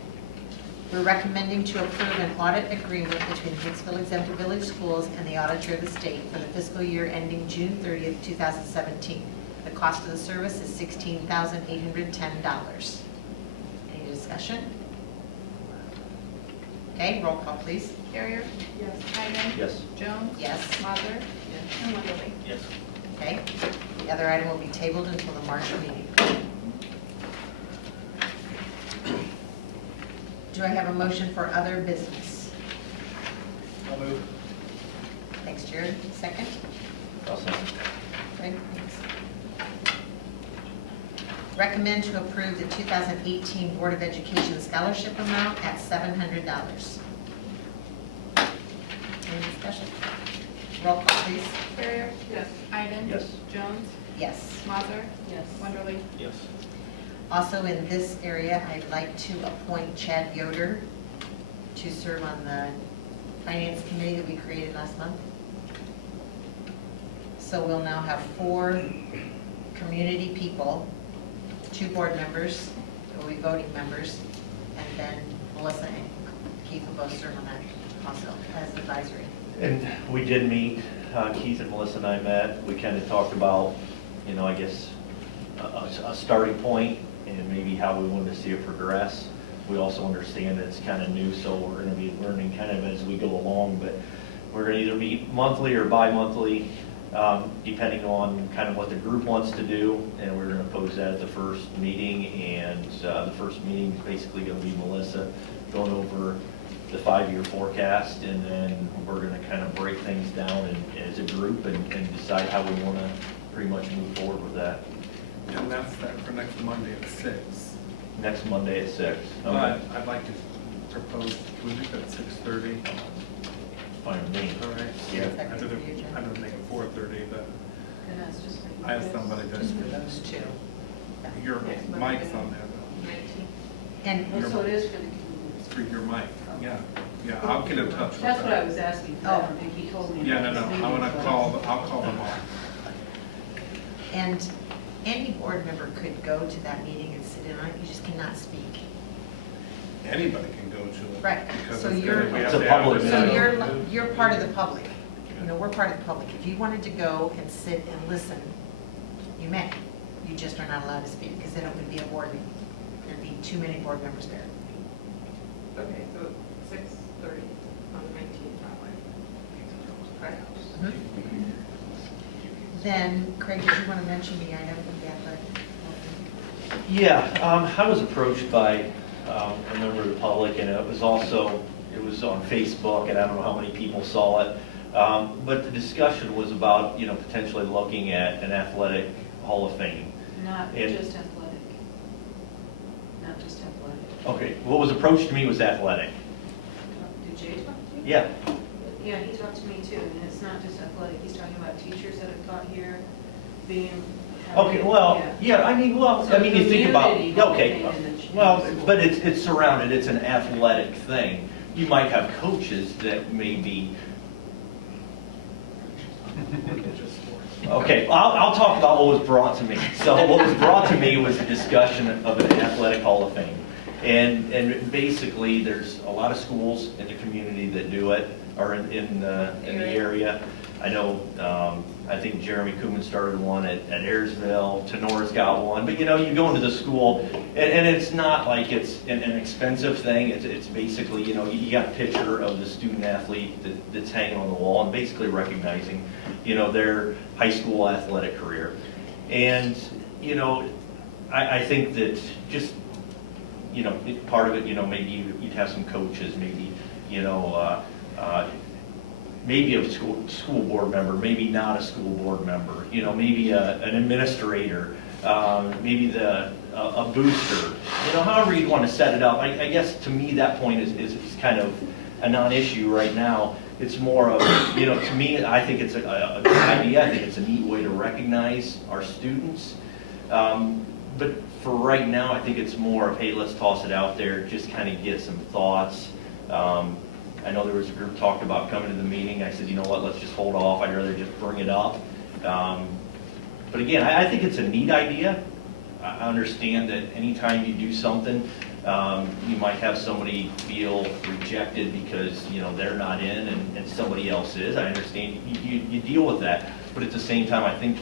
We're recommending to approve an audit agreement between Hicksville Exempted Village Schools and the Auditor of the State for the fiscal year ending June 30th, 2017. The cost of the service is $16,810. Any discussion? Okay, roll call, please. Carrier? Yes. Hyden? Yes. Jones? Yes. Mazer? And Wonderly? Yes. Okay. The other item will be tabled until the March meeting. Do I have a motion for other business? I'll move. Thanks, Jared. Second? I'll second. Craig, thanks. Recommend to approve the 2018 Board of Education scholarship amount at $700. Any discussion? Roll call, please. Carrier? Yes. Hyden? Yes. Jones? Yes. Mazer? Yes. Wonderly? Yes. Also in this area, I'd like to appoint Chad Yoder to serve on the Finance Committee that we created last month. So we'll now have 4 community people, 2 board members, who will be voting members, and then Melissa and Keith will both serve on that also as advisory. And we did meet, Keith and Melissa and I met, we kind of talked about, you know, I guess, a starting point and maybe how we wanted to see it progress. We also understand that it's kind of new, so we're going to be learning kind of as we go along, but we're going to either meet monthly or bi-monthly, depending on kind of what the group wants to do, and we're going to pose that at the first meeting, and the first meeting is basically going to be Melissa going over the 5-year forecast, and then we're going to kind of break things down as a group and decide how we want to pretty much move forward with that. And that's that for next Monday at 6. Next Monday at 6. But I'd like to propose, can we do that at 6:30? Fine with me. All right. Yeah. I'm gonna make it 4:30, but I asked somebody to, Just for those 2. your mic's on there though. And Your- It's for your mic, yeah. Yeah, I'll get in touch with That's what I them. was asking, Oh. I don't think he told me. Yeah, no, I'll call them all. And any board member could go to that meeting and sit in on it, you just cannot speak. Anybody can go to it. Right, Because so it's you're- gonna- we have It's a to public So advertise. you're part of the public. You know, we're part of the public. If you wanted to go and sit and listen, you may. You just are not allowed to speak, because then it would be a board meeting. There'd be too many board members there. Okay, so 6:30 on the 19th, probably. Then, Craig, did you want to mention the item from the athletic? Yeah, I was approached by a member of the public, and it was on Facebook, and I don't know how many people saw it. But the discussion was about, you know, potentially looking at an athletic Hall of Fame. Not And- just athletic. Not just athletic. Okay, what was approached to me was athletic. Did Jay talk to you? Yeah, Yeah, he talked to me too, and it's not just athletic, he's talking about teachers that have taught here, being. okay, well, yeah, I mean, you think about, Community okay, Hall of Fame in the well, school. but it's surrounded, it's an athletic thing. You might have coaches that maybe Just sports. Okay, I'll talk about what was brought to me. So what was brought to me was a discussion of an athletic hall of fame. And basically, there's a lot of schools in the community that do it, or in the area. I know, I think Jeremy Koeman started one at Ayersville, Tenora's got one, but you know, you go into the school, and it's not like it's an expensive thing, it's basically, you know, you got a picture of the student athlete that's hanging on the wall, and basically recognizing, you know, their high school athletic career. And, you know, I think that just, you know, part of it, you know, maybe you'd have some coaches, maybe, you know, maybe a school board member, maybe not a school board member, you know, maybe an administrator, maybe a booster, you know, however you'd want to set it up. I guess to me that point is kind of a non-issue right now. It's more of, you know, to me, I think it's a good idea. I think it's a neat way to recognize our students. But for right now, I think it's more of, hey, let's toss it out there, just kind of get some thoughts. I know there was a group talked about coming to the meeting. I said, you know what, let's just hold off. I'd rather just bring it up. But again, I think it's a neat idea. I understand that anytime you do something, you might have somebody feel rejected because, you know, they're not in and somebody else is. I understand you deal with that. But at the same time, I think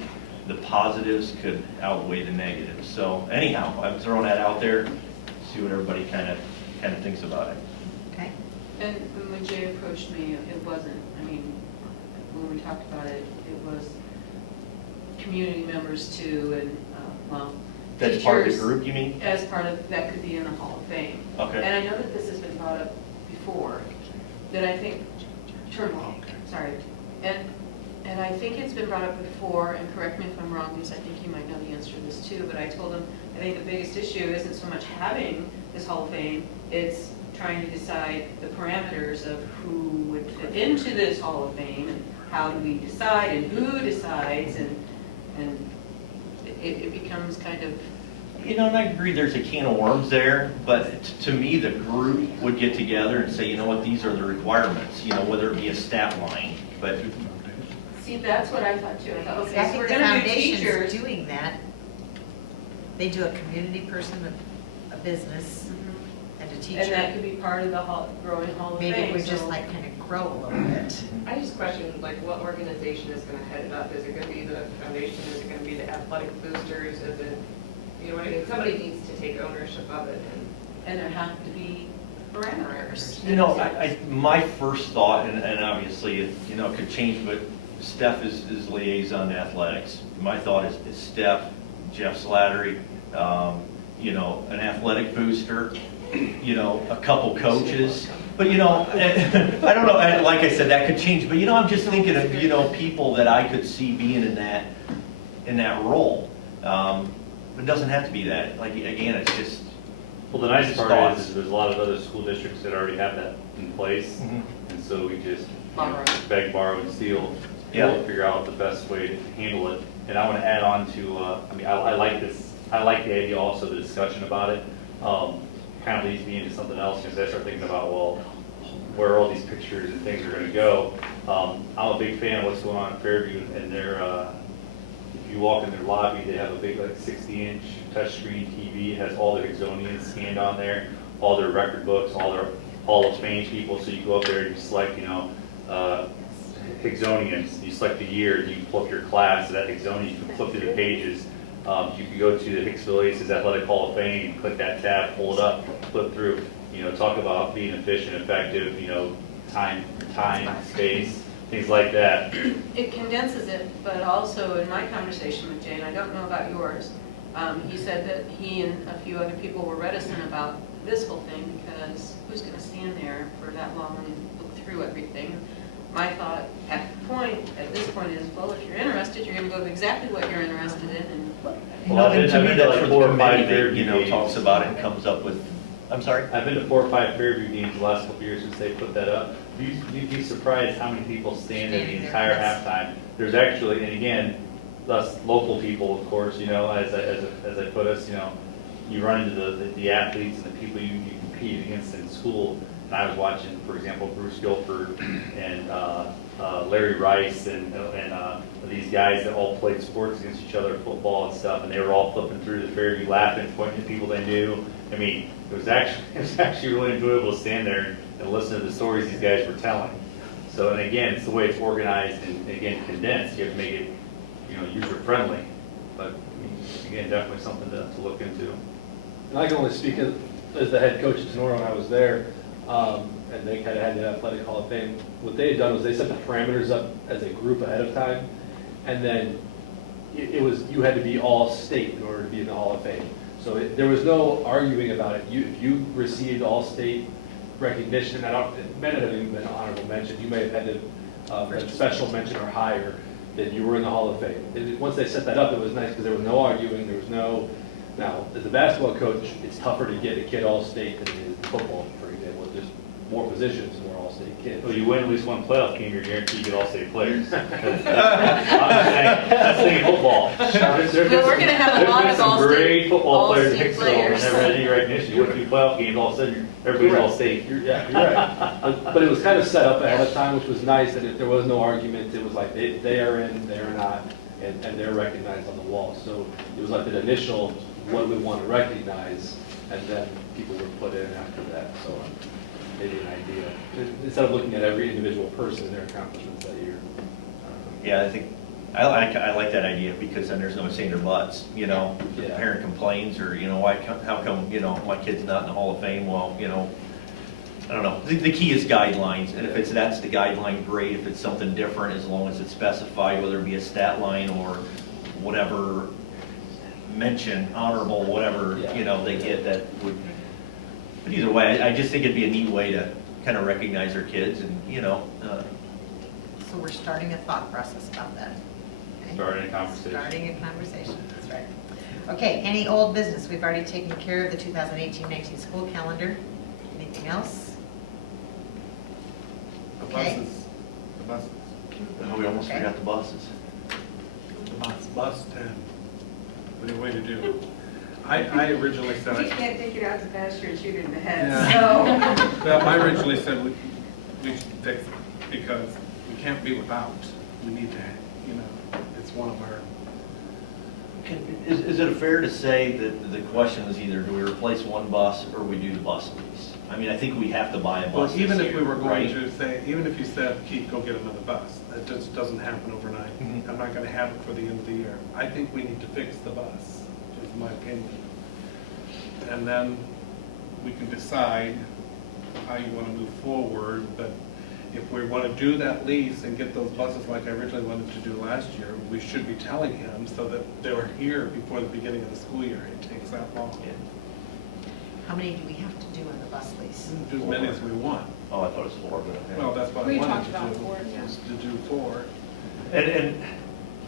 the positives could outweigh the negatives. So anyhow, I'm throwing that out there, see what everybody kind of thinks about it. Okay. And when Jay approached me, it wasn't, I mean, when we talked about it, it was community members too, and, well, That's part of the teachers group, you mean? as part of, that could be in the Hall of Fame. Okay. And I know that this has been brought up before, that I think, Turnbull, sorry, and I think it's been brought up before, and correct me if I'm wrong, because I think you might know the answer to this too, but I told him, I think the biggest issue isn't so much having this Hall of Fame, it's trying to decide the parameters of who would fit into this Hall of Fame, and how do we decide, and who decides, and it becomes kind of, You know, and I agree there's a can of worms there, but to me, the group would get together and say, you know what, these are the requirements, you know, whether it be a stat line, but see, that's what I thought too. I thought, I okay, so think we're the gonna do foundation's teachers. doing that. They do a community person, a business, and a teacher. And that could be part of the growing Hall of Fame. Maybe we just so- like kind of grow a little bit. I just question, like, what organization is gonna head it up? Is it gonna be the foundation? Is it gonna be the athletic boosters? Is it, you know what I mean? Somebody needs to take ownership of it And there have to be parameters. you know, my first thought, and obviously, you know, it could change, but Steph is liaison to athletics. My thought is Steph, Jeff Slattery, you know, an athletic booster, you know, a couple coaches. But, you know, I don't know, like I said, that could change, but, you know, I'm just thinking of, you know, people that I could see being in that role. It doesn't have to be that. Like, again, it's just, Well, the nice Just part thoughts. is there's a lot of other school districts that already have that in place. Mhm. And so we just Borrow. beg, borrow, and steal. Yeah. We'll figure out the best way to handle it. And I want to add on to, I mean, I like this, I like the idea also, the discussion about it. Kind of leads me into something else, because I start thinking about, well, where all these pictures and things are going to go. I'm a big fan of what's going on in Fairview, and they're, if you walk in their lobby, they have a big, like, 60-inch touchscreen TV. It has all the Hicksonians scanned on there, all their record books, all their Hall of Fame people. So you go up there and you select, you know, Hicksonians. You select the year, you pull up your class, that Hicksonian, you can flip through the pages. You can go to the Hicksville Aces Athletic Hall of Fame, click that tab, pull it up, flip through. You know, talk about being efficient, effective, you know, time, space, things like that. It condenses it, but also in my conversation with Jay, and I don't know about yours, he said that he and a few other people were reticent about this whole thing because who's going to stand there for that long and look through everything? My thought at this point is, well, if you're interested, you're going to go to exactly what you're interested in. And you Well, know, I've and to been me, to that's like where 4 the or 5 committee, Fairview you know, games. talks about it and comes up with, I'm sorry? I've been to 4 or 5 Fairview games the last couple of years since they put that up. You'd be surprised how many people stand there the Standing there, entire yes. halftime. There's actually, and again, us local people, of course, you know, as I put us, you know, you run into the athletes and the people you compete against in school, and I was watching, for example, Bruce Guilford and Larry Rice and these guys that all played sports against each other, football and stuff, and they were all flipping through the Fairview, laughing, pointing at people they knew. I mean, it was actually really enjoyable to stand there and listen to the stories these guys were telling. So, and again, it's the way it's organized and again, condensed. You have to make it, user-friendly. But again, definitely something to look into. And I can only speak as the head coach at Sonora when I was there, and they kind of had the Athletic Hall of Fame. What they had done was they set the parameters up as a group ahead of time, and then it was, you had to be all state in order to be in the Hall of Fame. So there was no arguing about it. If you received all state recognition, it may not have even been an honorable mention. You may have had to a special mention or higher, that you were in the Hall of Fame. Once they set that up, it was nice because there was no arguing. There was no. Now, as a basketball coach, it's tougher to get a kid all state than it is football, for example. There's more positions, more all state kids. Well, you win at least one playoff game, you're guaranteed you get all state players. That's thinking football. Well, we're gonna have a lot of There's been some all-state- great football players in all-state Hicksville, and players. never had any recognition. You win 2 playoff games, all of a sudden, everybody's all state. You're right. But it was kind of set up ahead of time, which was nice, that if there was no argument, it was like they are in, they are not, and they're recognized on the wall. So it was like the initial, what do we want to recognize, and then people were put in after that. So maybe an idea, instead of looking at every individual person and their accomplishments that year. Yeah, I think, I like that idea, because then there's no saying their butts, If a Yeah. parent complains, or, how come, my kid's not in the Hall of Fame, well, I don't know. The key is guidelines, and if that's the guideline, great. If it's something different, as long as it's specified, whether it be a stat line or whatever mention, honorable, whatever, Yeah. they get, that would, but either way, I just think it'd be a neat way to kind of recognize our kids, and, So we're starting a thought process about that. Okay? Starting a conversation. Starting a conversation, that's right. Okay, any old business? We've already taken care of the 2018-19 school calendar. Anything else? The Okay. buses, we almost Okay. forgot the buses. bus 10. What are you waiting to do? I originally said. We can't take it out to pasture and shoot it in the head, Yeah. so. Well, I originally said we should fix it, because we can't be without. We need to, it's one of our. Is it fair to say that the question is either, do we replace one bus or we do the bus lease? I mean, I think we have to buy a Well, bus this even if we year, were going right? to say, even if you said, Keith, go get another bus, that just doesn't happen overnight. Mhm. I'm not gonna have it for the end of the year. I think we need to fix the bus, is my opinion. And then we can decide how you wanna move forward, but if we wanna do that lease and get those buses like I originally wanted to do last year, we should be telling him so that they're here before the beginning of the school year. It takes that long. How many do we have to do on the bus lease? Do as many as we want. Oh, I thought it was 4, but. Well, that's what I We wanted talked to about do, 4, yeah. was to do 4. And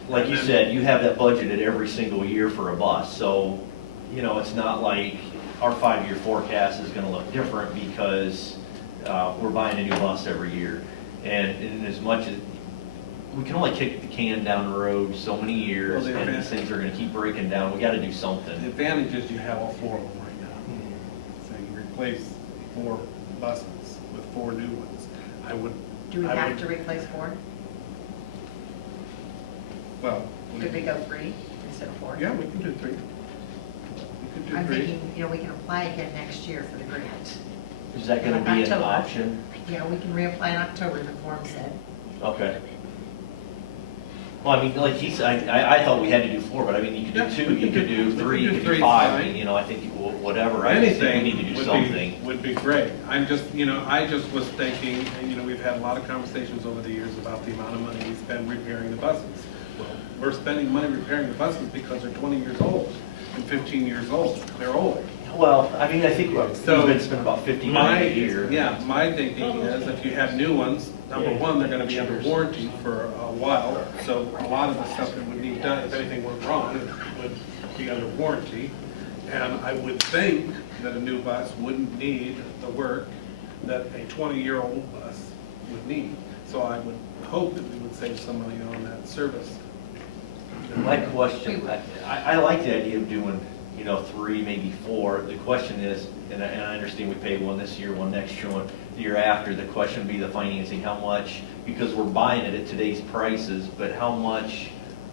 like you said, you have that budgeted every single year for a bus, so, it's not like our 5-year forecast is gonna look different because we're buying a new bus every year. And as much as, we can only kick the can down the road so many years, Well, the and these advantage- things are gonna keep breaking down, we gotta do The something. advantage is you have all 4 of them right now. So you replace 4 buses with 4 new ones. I would. Do we I have would- to replace 4? Well. Could we go 3 instead of 4? Yeah, we can do 3. We could do I'm 3. thinking, we can apply again next year for the grant. Is that gonna be an October. option? Yeah, we can reapply in October, the form said. Okay. Well, I mean, like he said, I thought we had to do 4, but I mean, you could Yeah, do 2, we you can could do- do we can 3, you do could 3 do is 5, fine. I think whatever, I just think we need to do something. Would be great. I'm just, I just was thinking, we've had a lot of conversations over the years about the amount of money we spend repairing the buses. Well, we're spending money repairing the buses because they're 20 years old and 15 years old. They're old. Well, I mean, I think we've So, been spending about 50 grand a year. Yeah, my thinking is if you have new ones, number one, they're gonna be under warranty for a while. So a lot of the stuff that would need done, if anything went wrong, it would be under warranty. And I would think that a new bus wouldn't need the work that a 20-year-old bus would need. So I would hope that we would save some money on that service. My question, I like the idea of doing you know, 3, maybe 4. The question is, and I understand we pay one this year, one next year, one the year after. The question would be the financing, how much, because we're buying it at today's prices, but how much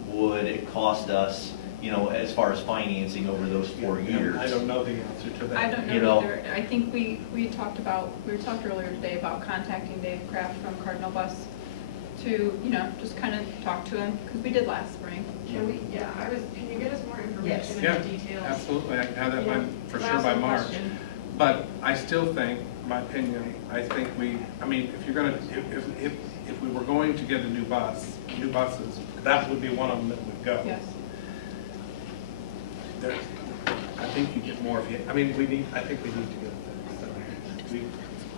would it cost us, you know, as far as financing over those 4 years? I don't know the answer to that. I don't You know know- either. I think we talked earlier today about contacting Dave Kraft from Cardinal Bus to, you know, just kind of talk to him, because we did last spring. Can you get us more Yes. information Yeah, and details? absolutely, I can have that by, for sure Last by March. question. But I still think, my opinion, I think I mean, if you're gonna, if we were going to get a new buses, that would be one of them that would go. Yes. I think you get more I think we need to get it.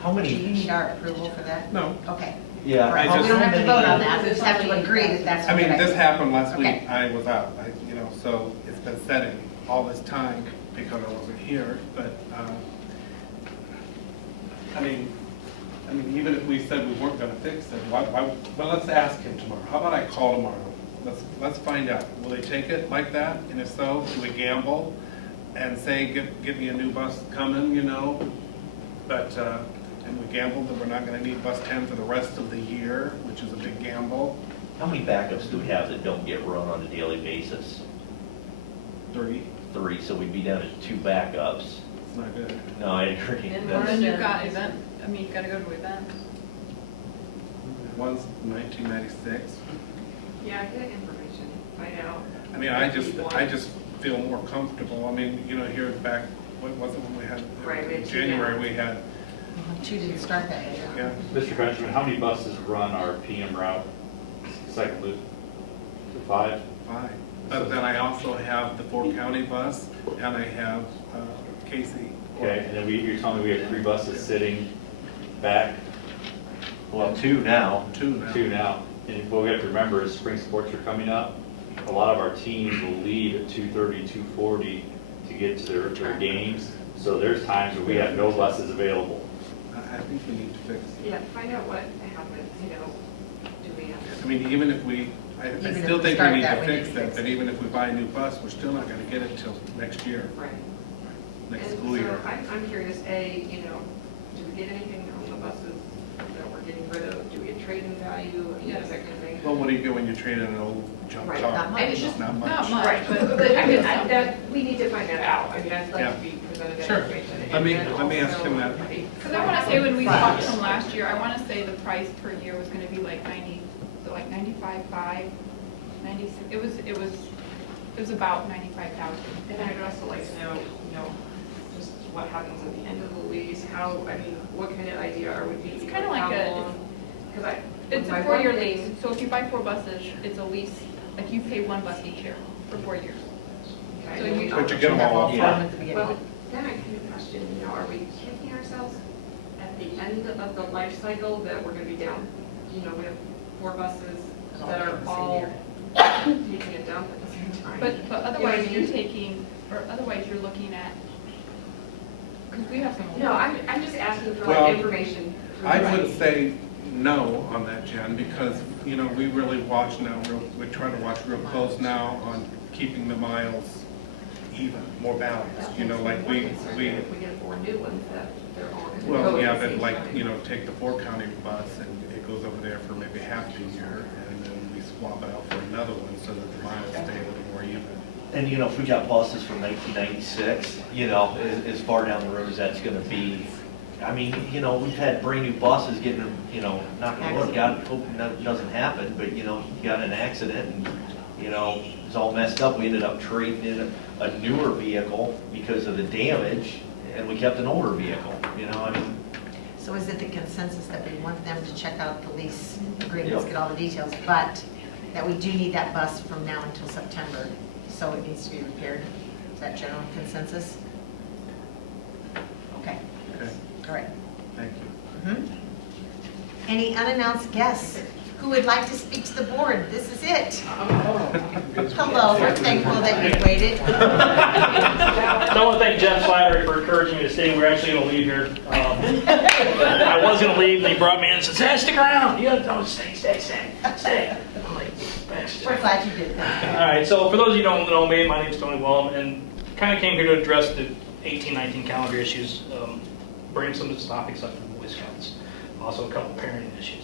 How Do you many, need our approval for that? No, Okay. yeah. All right, I well, we don't have to just- vote on that, we just have to agree that that's I a good mean, this idea. happened last week, Okay. I was out, so it's been setting all this time because I wasn't here, but, I mean, even if we said we weren't gonna fix it, well, let's ask him tomorrow. How about I call tomorrow? Let's find out. Will they take it like that? And if so, do we gamble and say, get me a new bus coming, you know? But, and we gamble that we're not gonna need bus 10 for the rest of the year, which is a big gamble. How many backups do we have that don't get run on a daily basis? 3, 3, so we'd be down to 2 backups. it's not good. No, I agree. And And That's- then you've got event, I mean, you've got to go to events. One's 1996. Yeah, get information, find out. I mean, I just feel more comfortable. I mean, you know, here back, what was it when we had? Right, we had 2 January, now. we had, 2 didn't start that day. yeah. Mr. Benjamin, how many buses run our PM route, second loop? 5? 5. But then I also have the 4-county bus, and I have Casey. Okay, and then you're telling me we have 3 buses sitting back, Well, 2 now. 2 now. 2 now. And what we have to remember is spring sports are coming up. A lot of our teams will leave at 2:30, 2:40 to get to their games. So there's times where we have no buses available. I think we need to fix it. Yeah, find out what happens, you know, do we have I mean, even if we, I Even if still we think start we need that, to we need fix to it, fix but it. even if we buy a new bus, we're still not gonna get it till next year, Right. next And school so year. I'm curious, you know, do we get anything on the buses that we're getting rid of? Do we get trade-in value, you know, Yes. that kind of thing? Well, what do you get when you trade in an old junk Right, car? not much. And it's just, Not much. Not much. right, but I mean, we need to find that out. I mean, I'd like Yeah. to be presented that Sure. information. Let And me- then let me ask also- him that. Because I want to say when we talked to him last year, I want to say the price per year was going to be like 90, so like 95.5, 96, it was about 95,000. And I'd also like to know, you know, just what happens at the end of the lease, how, I mean, what kind of idea are we being? It's kind of like a, Because it's a 4-year lease, so if you buy 4 buses, it's a lease, like you pay 1 bus each year for 4 years. So you- But you get them all. Yeah. At the beginning. But then I kind of question, you know, are we kicking ourselves at the end of the life cycle that we're going to be down? You know, we have 4 buses that are all taking a dump at the same time. But You know what I otherwise mean? you're taking, or otherwise you're looking at, because we have some. No, I'm just asking for Well, like information. I would say no on that, Jen, because, you know, we really watch now, we try to watch real close now on keeping the miles even, more balanced, you know, like we, If we get 4 new ones, that they're all going to go well, at yeah, the but same like, time. you know, take the 4-county bus and it goes over there for maybe half the year, and then we swap it out for another one so that the miles stay a little more even. And, you know, if we got buses from 1996, you know, as far down the road as that's gonna be, I mean, you know, we've had brand new buses getting, you know, not gonna look, God, hope that doesn't happen, but, you know, you got an accident and, you know, it's all messed up. We ended up trading in a newer vehicle because of the damage, and we kept an older vehicle, you know, I mean, So is it the consensus that we want them to check out the lease agreements, Yep. get all the details, but that we do need that bus from now until September, so it needs to be repaired? Is that general consensus? Okay, Okay, all right. thank you. Mhm. Any unannounced guests who would like to speak to the board? This is it. Hello, we're thankful that you waited. So I want to thank Jeff Slattery for encouraging me to stay. We're actually going to leave here. I was going to leave, and he brought me in and said, "Hey, stick around. You don't stay. I'm like, "Thanks, Jeff." We're glad you did that. All right, so for those of you who don't know me, my name's Tony Willem, and kind of came here to address the 18-19 calendar issues, bring some of the topics up from Boy Scouts, also a couple parenting issues.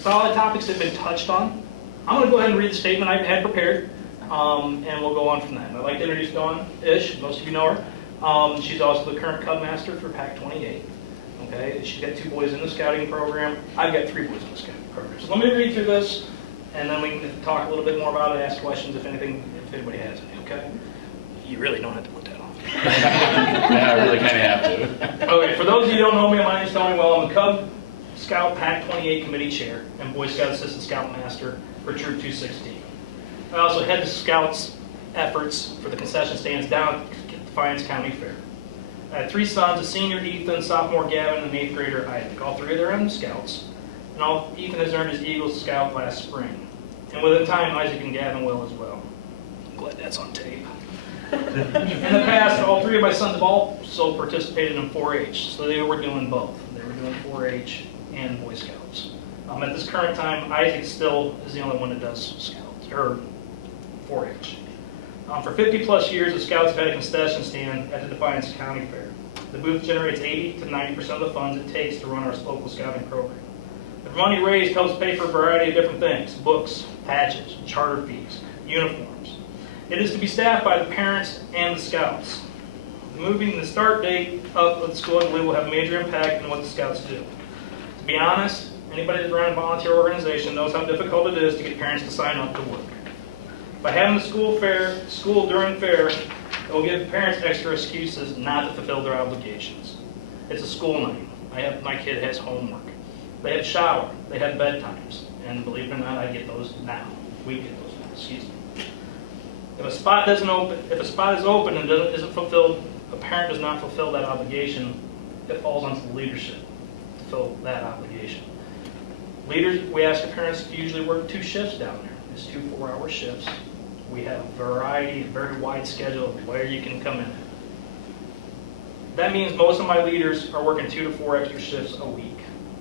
Solid topics have been touched on. I'm going to go ahead and read the statement I had prepared, and we'll go on from that. I'd like to introduce Dawn Ish. Most of you know her. She's also the current Cub Master for Pack 28. Okay, she's got 2 boys in the scouting program. I've got 3 boys in the scouting program. So let me read through this, and then we can talk a little bit more about it, ask questions if anybody has any, okay? You really don't have to put that on. Yeah, I really kind of have to. Okay, for those of you who don't know me, my name is Tony Well. I'm the Cub Scout Pack 28 Committee Chair and Boy Scout Assistant Scout Master for Troop 216. I also head the Scouts efforts for the concession stands down at Defiance County Fair. I had 3 sons, a senior Ethan, sophomore Gavin, and an 8th grader Isaac. All 3 of them are in the Scouts. And Ethan has earned his Eagle Scout last spring. And within time, Isaac and Gavin will as well. I'm glad that's on tape. In the past, all 3 of my sons have also participated in 4-H, so they were doing both. They were doing 4-H and Boy Scouts. At this current time, Isaac still is the only one that does Scouts, or 4-H. For 50-plus years, the Scouts have had a concession stand at the Defiance County Fair. The booth generates 80 to 90% of the funds it takes to run our local scouting program. The money raised helps pay for a variety of different things: books, patches, charter fees, uniforms. It is to be staffed by the parents and the Scouts. Moving the start date up of the school, I believe, will have a major impact on what the Scouts do. To be honest, anybody that's run a volunteer organization knows how difficult it is to get parents to sign up to work. By having the school during fair, it will give parents extra excuses not to fulfill their obligations. It's a school night. My kid has homework. They have shower. They have bedtimes. And believe it or not, I get those now. We get those now, excuse me. If a spot is open and isn't fulfilled, a parent does not fulfill that obligation, it falls onto the leadership to fill that obligation. Leaders, we ask the parents to usually work 2 shifts down there. It's 2 4-hour shifts. We have a variety, a very wide schedule of where you can come in. That means most of my leaders are working 2 to 4 extra shifts a week.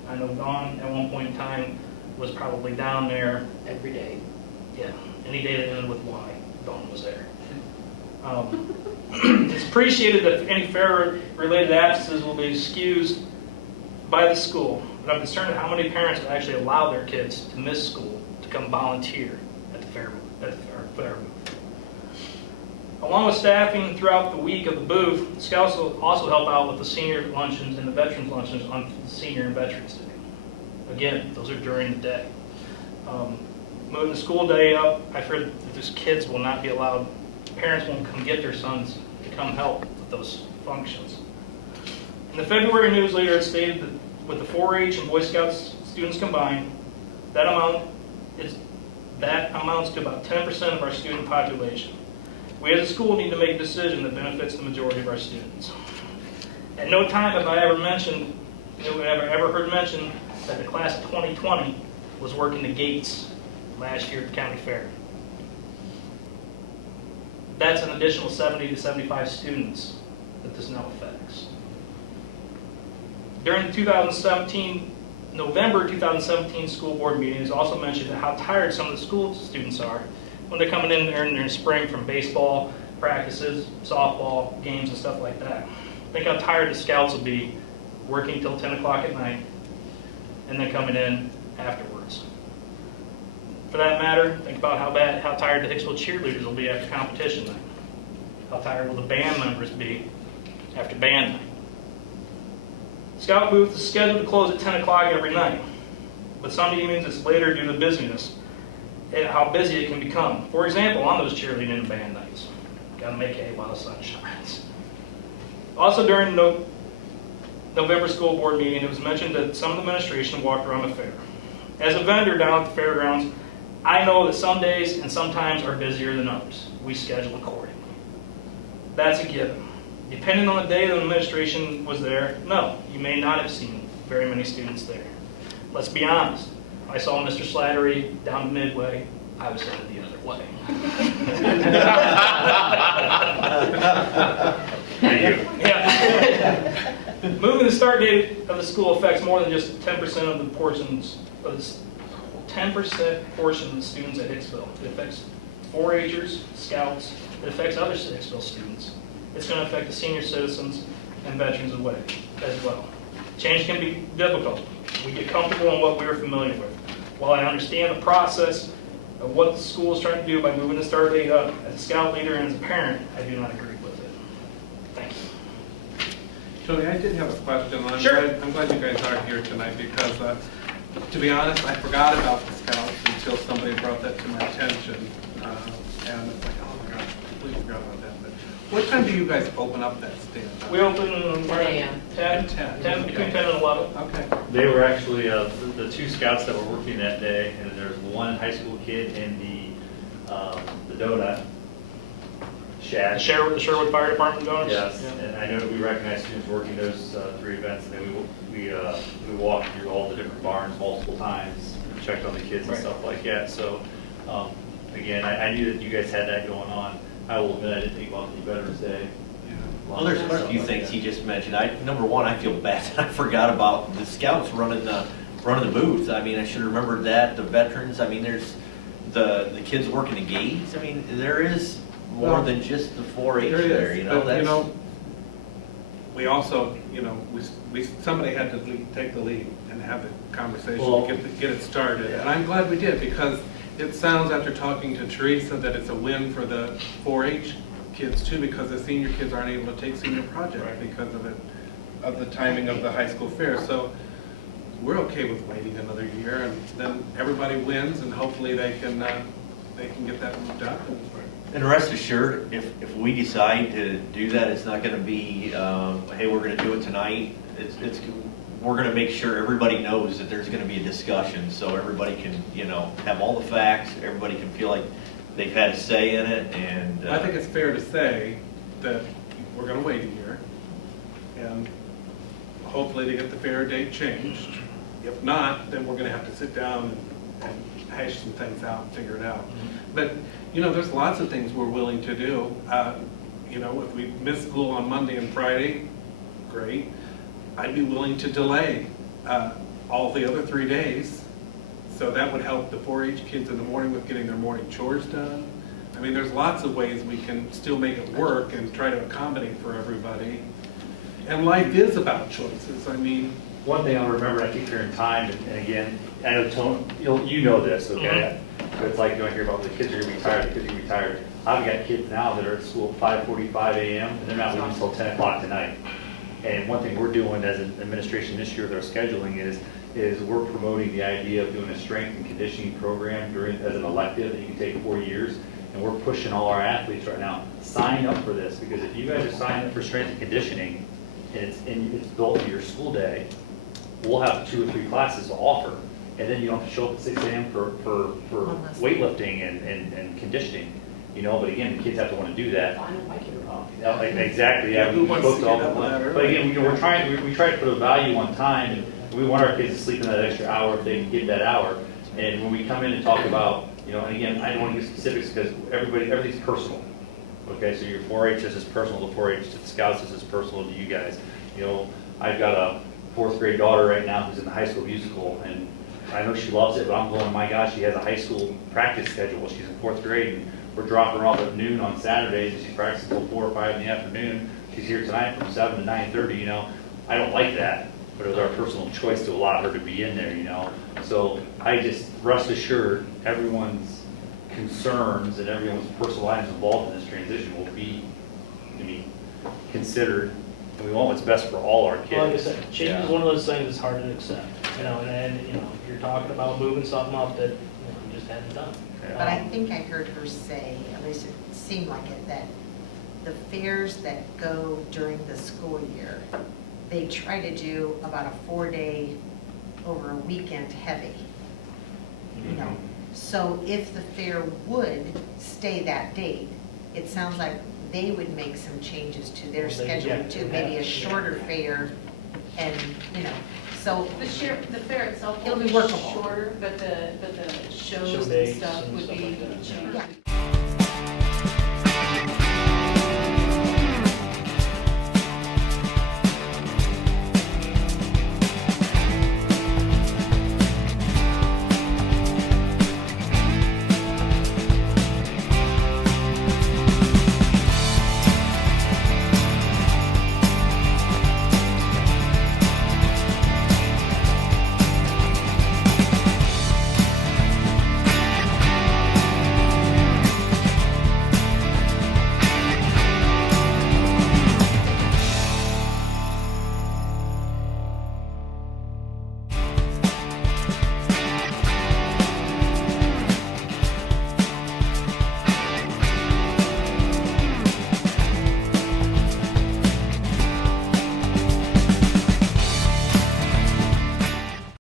I know Dawn at one point in time was probably down there. Every day. Yeah, any day that ended with Y, Dawn was there. It's appreciated that any fair-related absences will be excused by the school, but I'm concerned at how many parents will actually allow their kids to miss school to come volunteer at the fair booth. Along with staffing throughout the week of the booth, Scouts will also help out with the senior luncheons and the veterans luncheons on Senior and Veterans Day. Again, those are during the day. Moving the school day up, I fear that these kids will not be allowed, parents won't come get their sons to come help with those functions. In the February newsletter, it stated that with the 4-H and Boy Scouts students combined, that amounts to about 10% of our student population. We as a school need to make a decision that benefits the majority of our students. At no time have I ever heard mention that the class of 2020 was working the gates last year at the county fair. That's an additional 70 to 75 students that this now affects. During the November 2017 school board meeting, it was also mentioned how tired some of the school students are when they're coming in there in their spring from baseball practices, softball games, and stuff like that. Think how tired the Scouts will be working till 10 o'clock at night and then coming in afterwards. For that matter, think about how tired the Hicksville cheerleaders will be after competition night. How tired will the band members be after band night? Scout booth is scheduled to close at 10 o'clock every night, but some evenings it's later due to busyness and how busy it can become. For example, on those cheerleading and band nights, got to make hay while the sun shines. Also during the November school board meeting, it was mentioned that some administration walked around the fair. As a vendor down at the fairgrounds, I know that some days and sometimes are busier than others. We schedule accordingly. That's a given. Depending on the day the administration was there, no, you may not have seen very many students there. Let's be honest. I saw Mr. Slattery down to Midway. I was headed the other way. Thank you. Yeah. Moving the start date of the school affects more than just 10% of the portions of the 10% portion of the students at Hicksville. It affects 4-Hers, Scouts, it affects other Hicksville students. It's going to affect the senior citizens and veterans as well. Change can be difficult. We get comfortable in what we're familiar with. While I understand the process of what the school is trying to do by moving the start date up, as a scout leader and as a parent, I do not agree with it. Thank you. Tony, I did have a question. Sure. I'm glad you guys are here tonight because, to be honest, I forgot about the scouts until somebody brought that to my attention. And it's like, oh my gosh, I completely forgot about that. But what time do you guys open up that stand? We open 10 a.m. 10, between 10 and 11. Okay. They were actually, the two scouts that were working that day, and there's one high school kid in the donut shack. The Sherwood Fire Department donuts? Yes, Yeah. and I know that we recognize students working those 3 events, and then we walked through all the different barns multiple times, checked on the kids and Right. stuff like that. So, again, I knew that you guys had that going on. I will admit I didn't think about the Veterans Day. Well, there's quite a few things he just mentioned. Number one, I feel bad. I forgot about the scouts running the booth. I mean, I should have remembered that. The veterans. I mean, there's the kids working the gates. I mean, there is more than just the 4-H There there. is, You know, but, we also, somebody had to take the lead and have the conversation Well, to get it started. And I'm glad we did because it sounds after talking to Teresa that it's a win for the 4-H kids too, because the senior kids aren't able to take senior project because of the timing of the high school fair. So we're okay with waiting another year, and then everybody wins, and hopefully they can get that moved up. And rest assured, if we decide to do that, it's not going to be, hey, we're going to do it tonight. We're going to make sure everybody knows that there's going to be a discussion, so everybody can, have all the facts. Everybody can feel like they've had a say in it, and I think it's fair to say that we're going to wait a year, and hopefully to get the fair date changed. If not, then we're going to have to sit down and hash some things out and figure it out. But, there's lots of things we're willing to do. If we miss school on Monday and Friday, great. I'd be willing to delay all the other 3 days. So that would help the 4-H kids in the morning with getting their morning chores done. I mean, there's lots of ways we can still make it work and try to accommodate for everybody. And life is about choices. I mean, one thing I'll remember, I keep hearing time, and again, I know Tony, you know this, okay? But it's like, you don't hear about the kids are gonna be tired, the kids are gonna be tired. I've got kids now that are at school at 5:45 a.m. and they're not leaving until 10 o'clock tonight. And one thing we're doing as an administration this year with our scheduling is we're promoting the idea of doing a strength and conditioning program as an elective that you can take 4 years. And we're pushing all our athletes right now, sign up for this, because if you guys are signing up for strength and conditioning, and it's built into your school day, we'll have 2 or 3 classes to offer. And then you don't have to show up at 6 a.m. for weightlifting and conditioning, but again, the kids have to want to do that. Exactly, yeah. Who wants to get up that early? But again, we try to put a value on time, and we want our kids to sleep in that extra hour if they can get that hour. And when we come in and talk about, and again, I don't want to get specifics because everything's personal. Okay, so your 4-H is personal to 4-H, to the Scouts is personal to you guys. I've got a 4th grade daughter right now who's in the high school musical, and I know she loves it, but I'm going, my gosh, she has a high school practice schedule. She's in 4th grade, and we're dropping her off at noon on Saturdays, and she practices until 4 or 5 in the afternoon. She's here tonight from 7 to 9:30, I don't like that, but it was our personal choice to allow her to be in there, So I just, rest assured, everyone's concerns and everyone's personal items involved in this transition will be, considered, and we want what's best for all our kids. Well, like I said, change is one of those things that's hard to accept, and you're talking about moving something up that, you just hadn't done. But I think I heard her say, at least it seemed like it, that the fairs that go during the school year, they try to do about a 4-day over a weekend heavy. So if the fair would stay that date, it sounds like they would make some changes to their schedule too, maybe a shorter fair, and so The fair itself It'll will be be workable. shorter, but the shows Show and dates stuff and would stuff be like that. changed. Yeah.